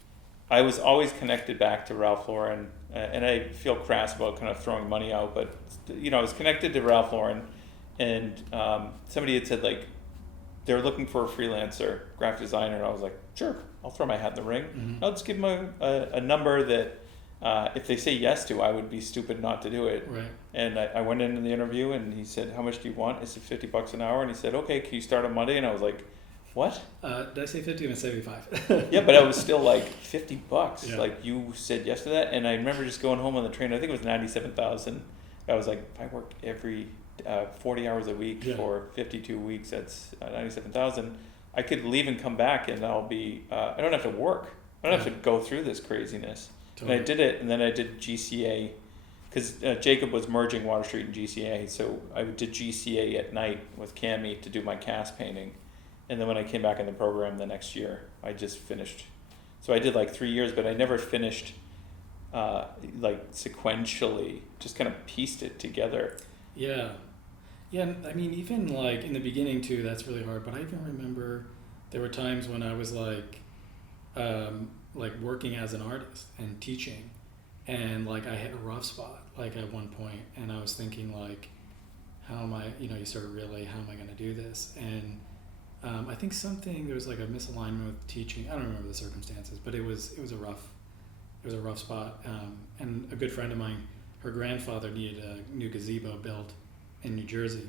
I was always connected back to Ralph Lauren, and I feel crass about kind of throwing money out, but you know, I was connected to Ralph Lauren, and somebody had said like, they were looking for a freelancer graphic designer, and I was like, sure, I'll throw my hat in the ring. Mm-hmm. I'll just give them a number that if they say yes to, I would be stupid not to do it. Right. And I went into the interview, and he said, how much do you want? I said $50 an hour, and he said, okay, can you start on Monday? And I was like, what? Did I say 50? I said 75. Yeah, but I was still like $50. Yeah. Like, you said yes to that, and I remember just going home on the train. I think it was 97,000. I was like, if I worked every 40 hours a week for 52 weeks, that's 97,000. I could leave and come back, and I'll be I don't have to work. I don't have to go through this craziness. Totally. And I did it, and then I did GCA, because Jacob was merging Water Street and GCA, so I did GCA at night with Cami to do my cast painting, and then when I came back in the program the next year, I just finished. So I did like 3 years, but I never finished like sequentially, just kind of pieced it together. Yeah. Yeah, I mean, even like in the beginning too, that's really hard. But I even remember there were times when I was like working as an artist and teaching, and like I hit a rough spot like at one point, and I was thinking like, how am I? You know, you sort of really, how am I going to do this? And I think there was like a misalignment with teaching. I don't remember the circumstances, but it was a rough spot. And a good friend of mine, her grandfather needed a new gazebo built in New Jersey,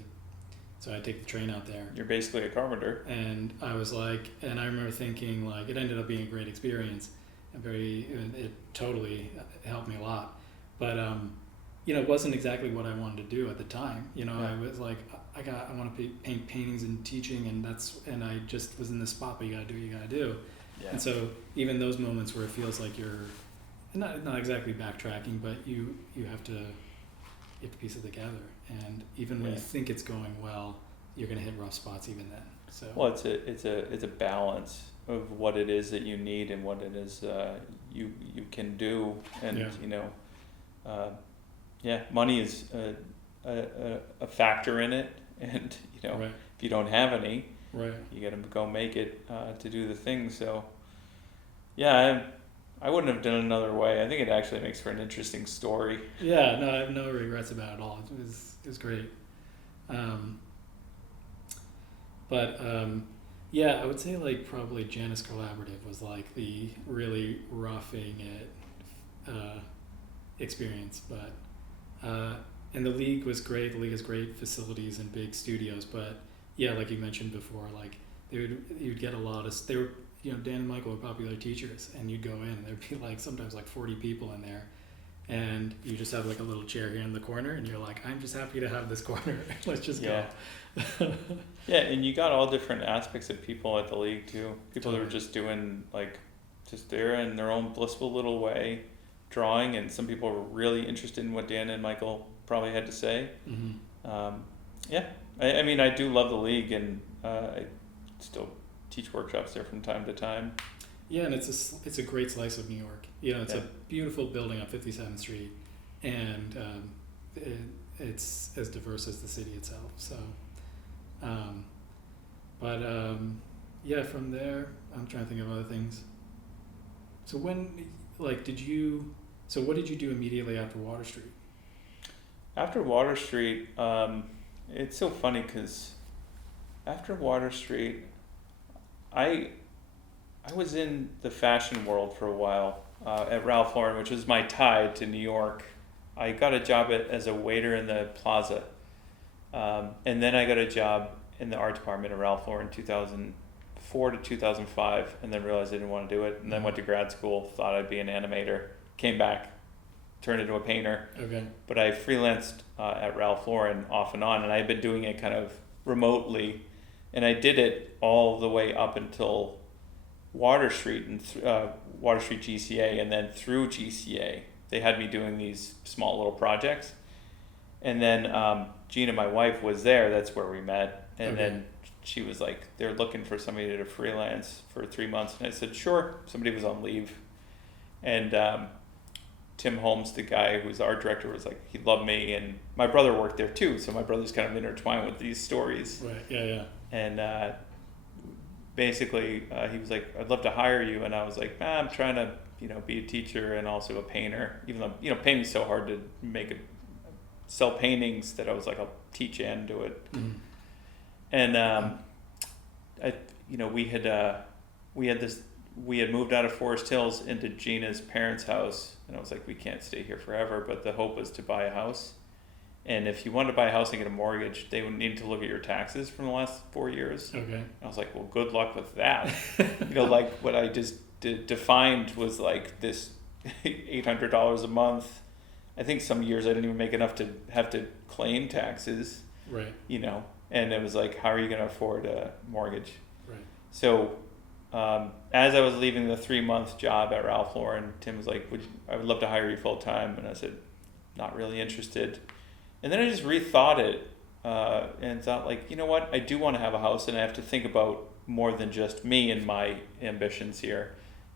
so I'd take the train out there. You're basically a carpenter. And I was like, and I remember thinking like, it ended up being a great experience, and it totally helped me a lot. But you know, it wasn't exactly what I wanted to do at the time. You know, I was like, I want to paint paintings and teaching, and I just was in this spot, but you gotta do what you gotta do. Yeah. And so even those moments where it feels like you're not exactly backtracking, but you have to piece it together. And even when you think it's going well, you're going to hit rough spots even then. So Well, it's a balance of what it is that you need and what it is you can do, and money is a factor in it, and right, if you don't have any, right. you got to go make it to do the thing. So yeah, I wouldn't have done it another way. I think it actually makes for an interesting story. Yeah, no, I have no regrets about it at all. It was great. Yeah, I would say like probably Janus Collaborative was like the really roughing it experience, but and the league was great. The league has great facilities and big studios, but yeah, like you mentioned before, like you'd get a lot of Dan and Michael were popular teachers, and you'd go in and there'd be like sometimes like 40 people in there, and you just have like a little chair here in the corner, and you're like, I'm just happy to have this corner. Let's just go. Yeah, and you got all different aspects of people at the league too. People that were Totally. just doing just there in their own blissful little way, drawing, and some people were really interested in what Dan and Michael probably had to say. Mm-hmm. I mean, I do love the league, and I still teach workshops there from time to time. Yeah, and it's a great slice of New York. It's a beautiful building on 57th Street, and it's as diverse as the city itself. So, from there, I'm trying to think of other things. So what did you do immediately after Water Street? After Water Street, it's so funny because after Water Street, I was in the fashion world for a while at Ralph Lauren, which was my tie to New York. I got a job as a waiter in the plaza, and then I got a job in the art department at Ralph Lauren 2004 to 2005, and then realized I didn't want to do it, and then went to grad school, thought I'd be an animator, came back, turned into a painter. Okay. But I freelanced at Ralph Lauren off and on, and I had been doing it kind of remotely, and I did it all the way up until Water Street and Water Street GCA, and then through GCA they had me doing these small little projects, and then Gina, my wife, was there. That's where we met, and then she was like, they're looking for somebody to freelance for 3 months, and I said sure. Somebody was on leave, and Tim Holmes, the guy who's the art director, was like, he loved me, and my brother worked there too, so my brother's kind of intertwined with these stories. Right. Yeah. And basically, he was like, I'd love to hire you, and I was like, I'm trying to, be a teacher and also a painter, even though, painting's so hard to sell paintings that I was like, I'll teach and do it. Mm-hmm. And we had moved out of Forest Hills into Gina's parents' house, and I was like, we can't stay here forever, but the hope was to buy a house. And if you wanted to buy a house and get a mortgage, they would need to look at your taxes from the last 4 years. Okay. I was like, well, good luck with that. What I just defined was like this $800 a month. I think some years I didn't even make enough to have to claim taxes. Right. And it was like, how are you going to afford a mortgage? Right. So as I was leaving the 3-month job at Ralph Lauren, Tim was like, I would love to hire you full time. And I said, not really interested. And then I just rethought it and thought, like, you know what? I do want to have a house, and I have to think about more than just me and my ambitions here.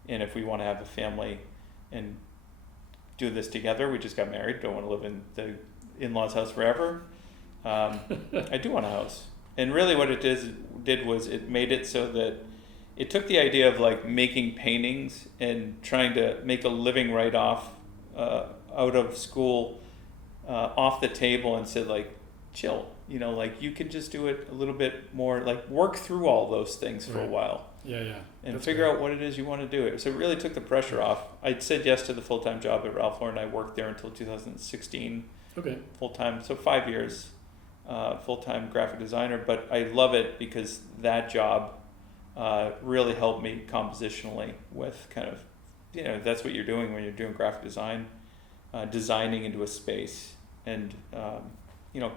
And if we want to have a family and do this together, we just got married, don't want to live in the in-laws' house forever. I do want a house. And really what it did was it made it so that it took the idea of like making paintings and trying to make a living right off out of school off the table, and said, like, chill, like you can just do it a little bit more, like work through all those things for a while. Yeah. And That's figure great. out what it is you want to do. So it really took the pressure off. I said yes to the full-time job at Ralph Lauren. I worked there until 2016. Okay. Full-time, so 5 years, full-time graphic designer. But I love it because that job really helped me compositionally with kind of, that's what you're doing when you're doing graphic design, designing into a space. And,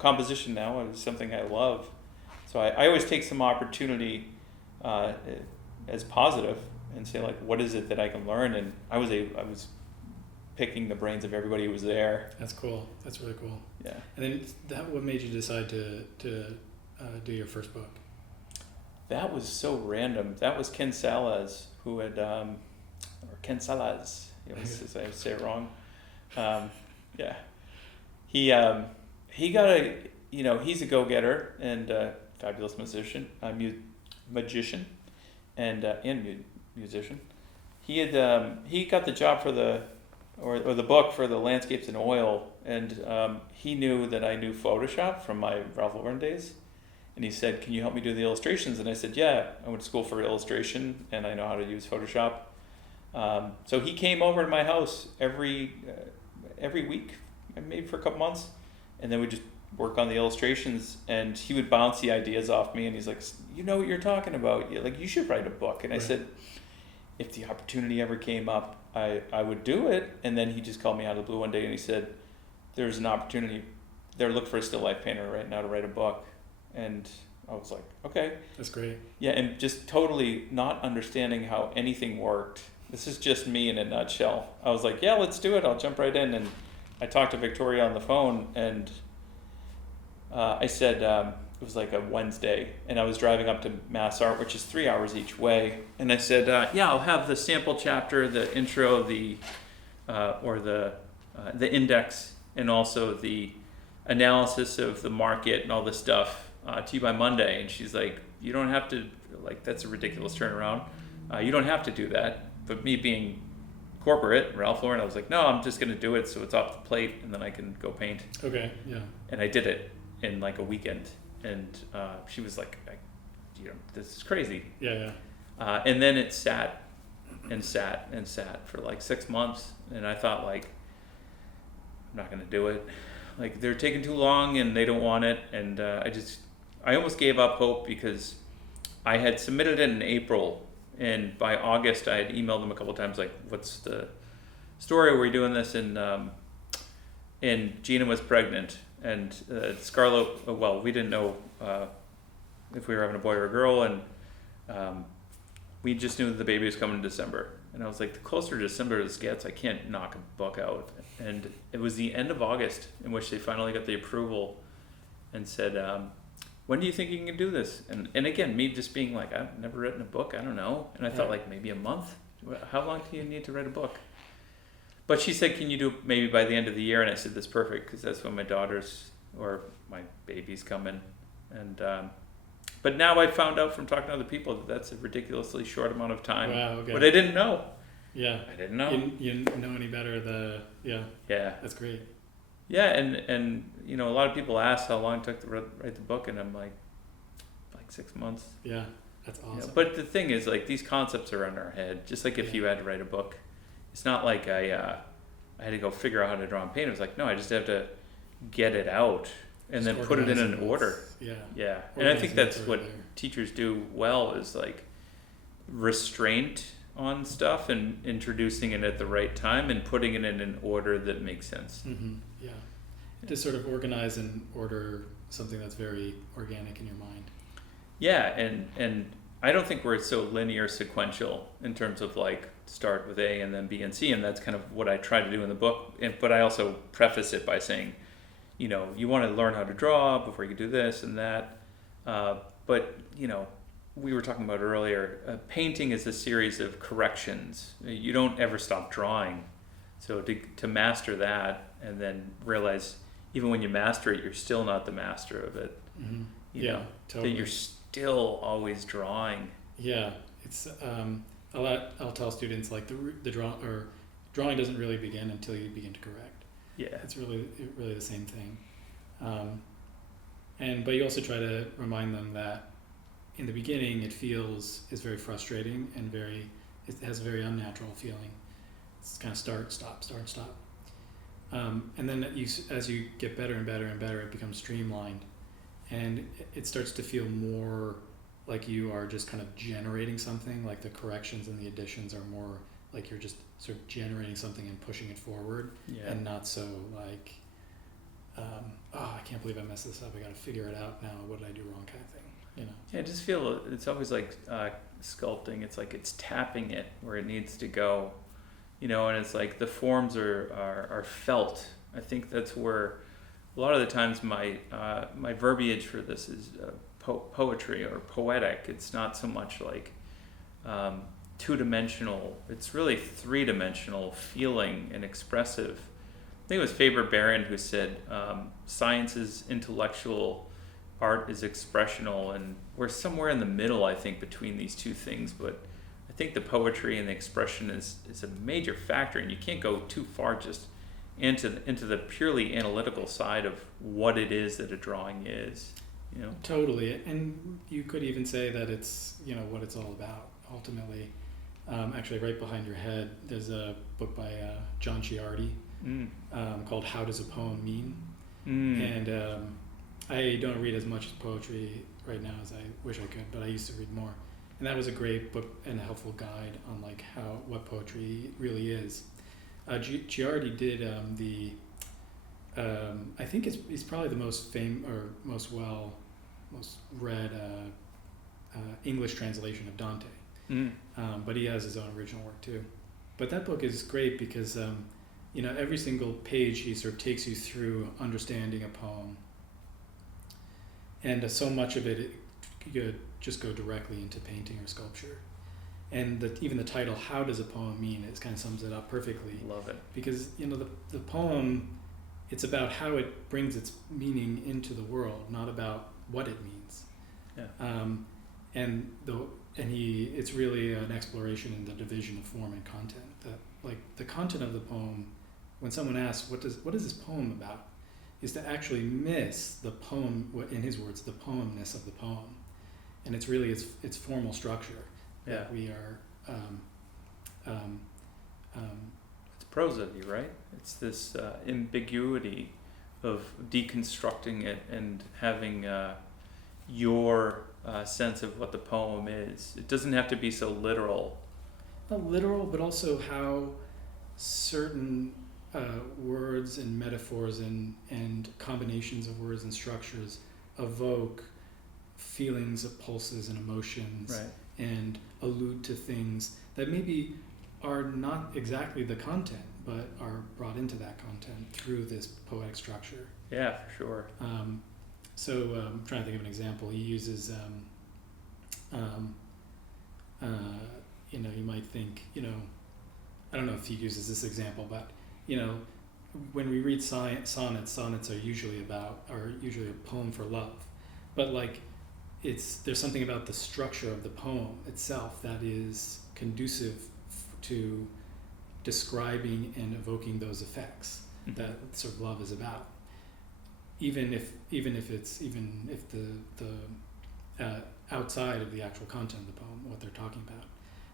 composition now is something I love. So I always take some opportunity as positive and say, like, what is it that I can learn? And I was picking the brains of everybody who was there. That's cool. That's really cool. Yeah. And then what made you decide to do your first book? That was so random. That was Ken Salas, who had, or Ken Salas, I say it wrong. Yeah. He got he's a go-getter and a fabulous magician, and musician. He got the job for the book for the landscapes in oil, and he knew that I knew Photoshop from my Ralph Lauren days, and he said, "Can you help me do the illustrations?" And I said, "Yeah, I went to school for illustration, and I know how to use Photoshop." So he came over to my house every week, maybe for a couple months, and then we just work on the illustrations, and he would bounce the ideas off me, and he's like, "You know what you're talking about, you should write a book." And I said, if the opportunity ever came up, I would do it. And then he just called me out of the blue one day and he said, "There's an opportunity, they're looking for a still life painter right now to write a book." And I was like, okay. That's great. Yeah, and just totally not understanding how anything worked. This is just me in a nutshell. I was like, yeah, let's do it, I'll jump right in. And I talked to Victoria on the phone, and I said, it was like a Wednesday, and I was driving up to Mass Art, which is 3 hours each way. And I said, yeah, I'll have the sample chapter, the intro, the index, and also the analysis of the market and all this stuff to you by Monday. And she's like, you don't have to, that's a ridiculous turnaround. You don't have to do that. But me being corporate, Ralph Lauren, I was like, no, I'm just going to do it so it's off the plate, and then I can go paint. Okay, yeah. And I did it in like a weekend. And she was like, this is crazy. Yeah. And then it sat for like 6 months. And I thought, I'm not going to do it. They're taking too long and they don't want it. And I almost gave up hope, because I had submitted it in April. And by August, I had emailed them a couple of times, like, what's the story? Were we doing this? And Gina was pregnant. And Scarlett, we didn't know if we were having a boy or a girl, and we just knew that the baby was coming in December. And I was like, the closer to December this gets, I can't knock a book out. And it was the end of August in which they finally got the approval and said, when do you think you can do this? And again, me just being like, I've never written a book, I don't know. And I thought, maybe a month? How long do you need to write a book? But she said, can you do maybe by the end of the year? And I said, that's perfect, because that's when my daughters or my baby's coming. And but now I found out from talking to other people that that's a ridiculously short amount of time. Wow, okay. But I didn't know. Yeah. I didn't know. You know any better Yeah. That's great. Yeah, and a lot of people ask how long it took to write the book, and I'm like 6 months. Yeah, that's awesome. Yeah, but the thing is, these concepts are in our head. Just like if you had to write a book, it's not like I had to go figure out how to draw and paint. It was like, no, I just have to get it out and then put it in an order. Yeah. And I think that's what teachers do well, is restraint on stuff and introducing it at the right time and putting it in an order that makes sense. Mm-hmm. Yeah. To sort of organize and order something that's very organic in your mind. Yeah, and I don't think we're so linear sequential in terms of start with A and then B and C, and that's kind of what I try to do in the book. But I also preface it by saying, you want to learn how to draw before you do this and that. But we were talking about earlier, painting is a series of corrections. You don't ever stop drawing. So to master that, and then realize even when you master it, you're still not the master of it. Mm-hmm. Totally. That you're still always drawing. Yeah, it's I'll tell students the drawing doesn't really begin until you begin to correct. Yeah, it's really the same thing. But you also try to remind them that in the beginning is very frustrating and it has a very unnatural feeling. It's kind of start, stop. And then as you get better and better and better, it becomes streamlined, and it starts to feel more like you are just kind of generating something. Like the corrections and the additions are more like you're just sort of generating something and pushing it forward, and not so I can't believe I messed this up. I got to figure it out now. What did I do wrong, kind of thing. Yeah, I just feel it's always like sculpting. It's like it's tapping it where it needs to go. And it's like the forms are felt. I think that's where a lot of the times my verbiage for this is poetry or poetic. It's not so much like two-dimensional. It's really three-dimensional, feeling and expressive. I think it was Faber Barron who said science is intellectual, art is expressional, and we're somewhere in the middle, I think, between these two things. But I think the poetry and the expression is a major factor, and you can't go too far just into the purely analytical side of what it is that a drawing is. You know? Totally, and you could even say that it's, you know, what it's all about ultimately. Actually, right behind your head, there's a book by John Ciardi called "How Does a Poem Mean?" And I don't read as much poetry right now as I wish I could, but I used to read more. And that was a great book and a helpful guide on like what poetry really is. Ciardi did I think it's probably the most most read English translation of Dante. But he has his own original work too. But that book is great because you know, every single page he sort of takes you through understanding a poem, and so much of it could just go directly into painting or sculpture. And even the title, "How Does a Poem Mean?" it kind of sums it up perfectly. Love it. Because, you know, the poem, it's about how it brings its meaning into the world, not about what it means. Yeah. It's really an exploration in the division of form and content. That, like, the content of the poem, when someone asks what is this poem about, is to actually miss the poem, in his words, the poemness of the poem, and it's really its formal structure. Yeah. That we are. It's prosody, right? It's this ambiguity of deconstructing it and having your sense of what the poem is. It doesn't have to be so literal. Not literal, but also how certain words and metaphors and combinations of words and structures evoke feelings of pulses and emotions, right, and allude to things that maybe are not exactly the content, but are brought into that content through this poetic structure. Yeah, for sure. I'm trying to think of an example. He uses, you know, you might think, you know, I don't know if he uses this example, but, you know, when we read sonnets are usually a poem for love, but like, there's something about the structure of the poem itself that is conducive to describing and evoking those effects that sort of love is about. Even if the outside of the actual content of the poem, what they're talking about.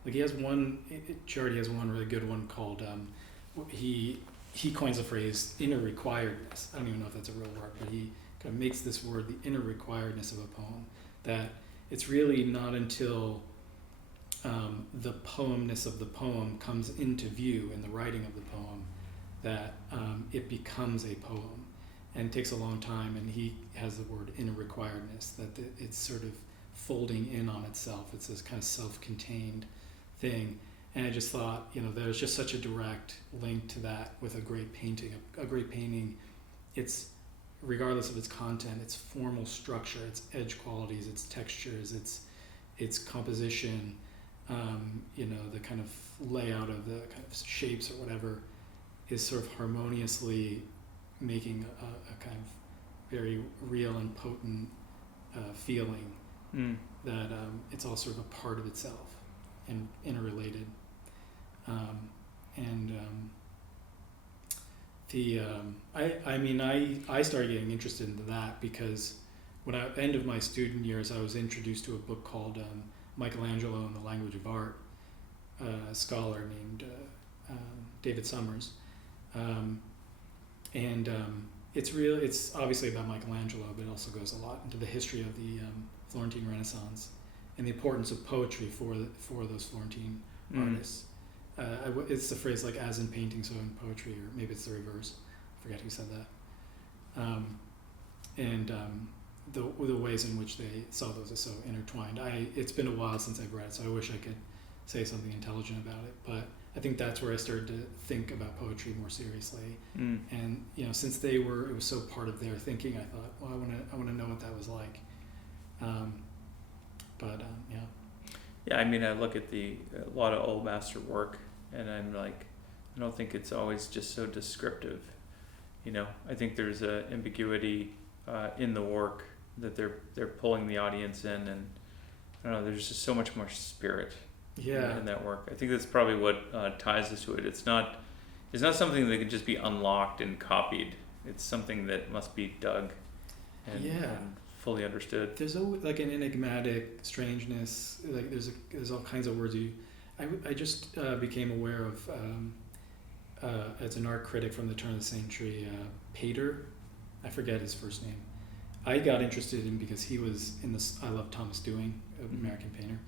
Like Ciardi has one really good one called, he coins the phrase inner requiredness. I don't even know if that's a real word, but he kind of makes this word the inner requiredness of a poem, that it's really not until the poemness of the poem comes into view in the writing of the poem that it becomes a poem. And it takes a long time, and he has the word inner requiredness, that it's sort of folding in on itself. It's this kind of self-contained thing. And I just thought, you know, there's just such a direct link to that with a great painting. A great painting, it's, regardless of its content, its formal structure, its edge qualities, its textures, its composition, you know, the kind of layout of the kind of shapes or whatever, is sort of harmoniously making a kind of very real and potent feeling that it's all sort of a part of itself and interrelated. I started getting interested into that because end of my student years, I was introduced to a book called Michelangelo and the Language of Art, a scholar named David Summers. It's obviously about Michelangelo, but it also goes a lot into the history of the Florentine Renaissance and the importance of poetry for those Florentine artists. It's the phrase like "as in painting, so in poetry," or maybe it's the reverse. I forget who said that. The ways in which they saw those as so intertwined. It's been a while since I've read it, so I wish I could say something intelligent about it. But I think that's where I started to think about poetry more seriously. And you know, since it was so part of their thinking, I thought, well, I want to know what that was like. Yeah. Yeah, I mean, I look at a lot of old master work, and I'm like, I don't think it's always just so descriptive. I think there's a ambiguity in the work that they're pulling the audience in, and I don't know. There's just so much more spirit Yeah. in that work. I think that's probably what ties us to it. It's not something that can just be unlocked and copied. It's something that must be dug and fully understood. There's always like an enigmatic strangeness. Like there's all kinds of words I just became aware of as an art critic from the turn of the century, Pater. I forget his first name. I got interested in him because he was in this. I love Thomas Dewing, an American painter.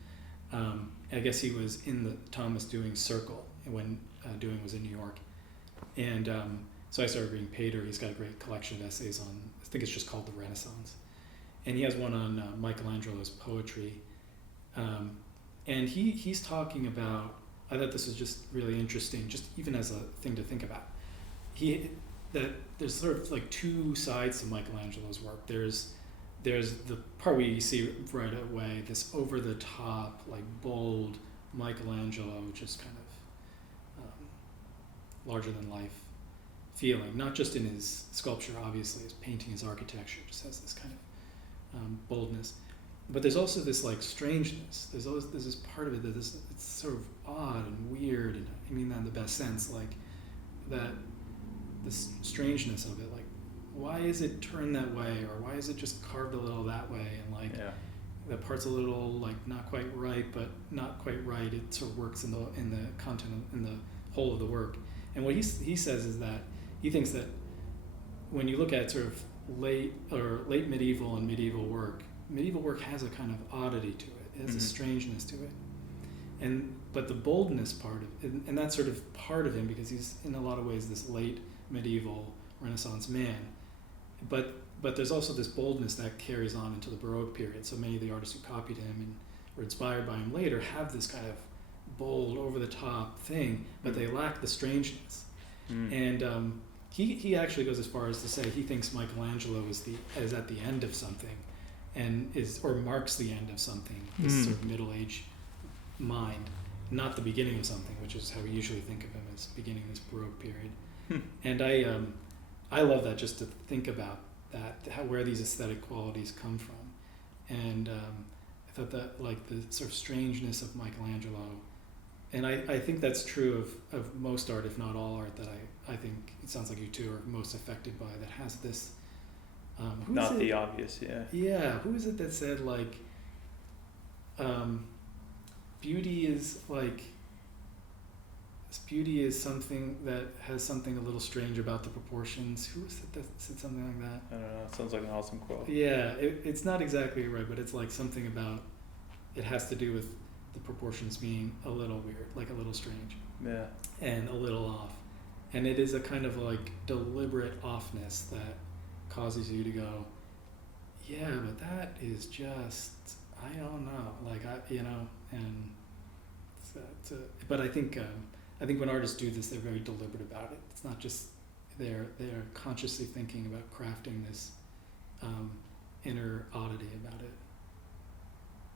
I guess he was in the Thomas Dewing circle when Dewing was in New York, and so I started reading Pater. He's got a great collection of essays on. I think it's just called The Renaissance, and he has one on Michelangelo's poetry, and he's talking about. I thought this was just really interesting, just even as a thing to think about. That there's sort of like two sides to Michelangelo's work. There's the part where you see right away this over the top, like bold Michelangelo, just kind of larger than life feeling. Not just in his sculpture, obviously, his painting, his architecture just has this kind of boldness. But there's also this like strangeness. There's this part of it that it's sort of odd and weird, and I mean that in the best sense, like that this strangeness of it, like why is it turned that way, or why is it just carved a little that way, and like that part's a little like not quite right, but not quite right. It sort of works in the content in the whole of the work. And what he says is that he thinks that when you look at sort of late medieval and medieval work has a kind of oddity to it. It has a strangeness to it, but the boldness part of it, and that's sort of part of him because he's in a lot of ways this late medieval Renaissance man. But there's also this boldness that carries on into the Baroque period. So many of the artists who copied him and were inspired by him later have this kind of bold, over the top thing, but they lack the strangeness. And he actually goes as far as to say he thinks Michelangelo is at the end of something, and marks the end of something. This sort of middle age mind, not the beginning of something, which is how we usually think of him as beginning this Baroque period. And I love that, just to think about that, where these aesthetic qualities come from. And I thought that like the sort of strangeness of Michelangelo, and I think that's true of most art, if not all art, that I think it sounds like you two are most affected by, that has this not the obvious, yeah, who is it that said like beauty is something that has something a little strange about the proportions. Who was it that said something like that? I don't know. It sounds like an awesome quote. Yeah, it's not exactly right, but it's like something about it has to do with the proportions being a little weird, like a little strange. Yeah. And a little off. And it is a kind of like deliberate offness that causes you to go, yeah, but that is just, I don't know, like and but I think when artists do this, they're very deliberate about it. It's not just they're consciously thinking about crafting this inner oddity about it.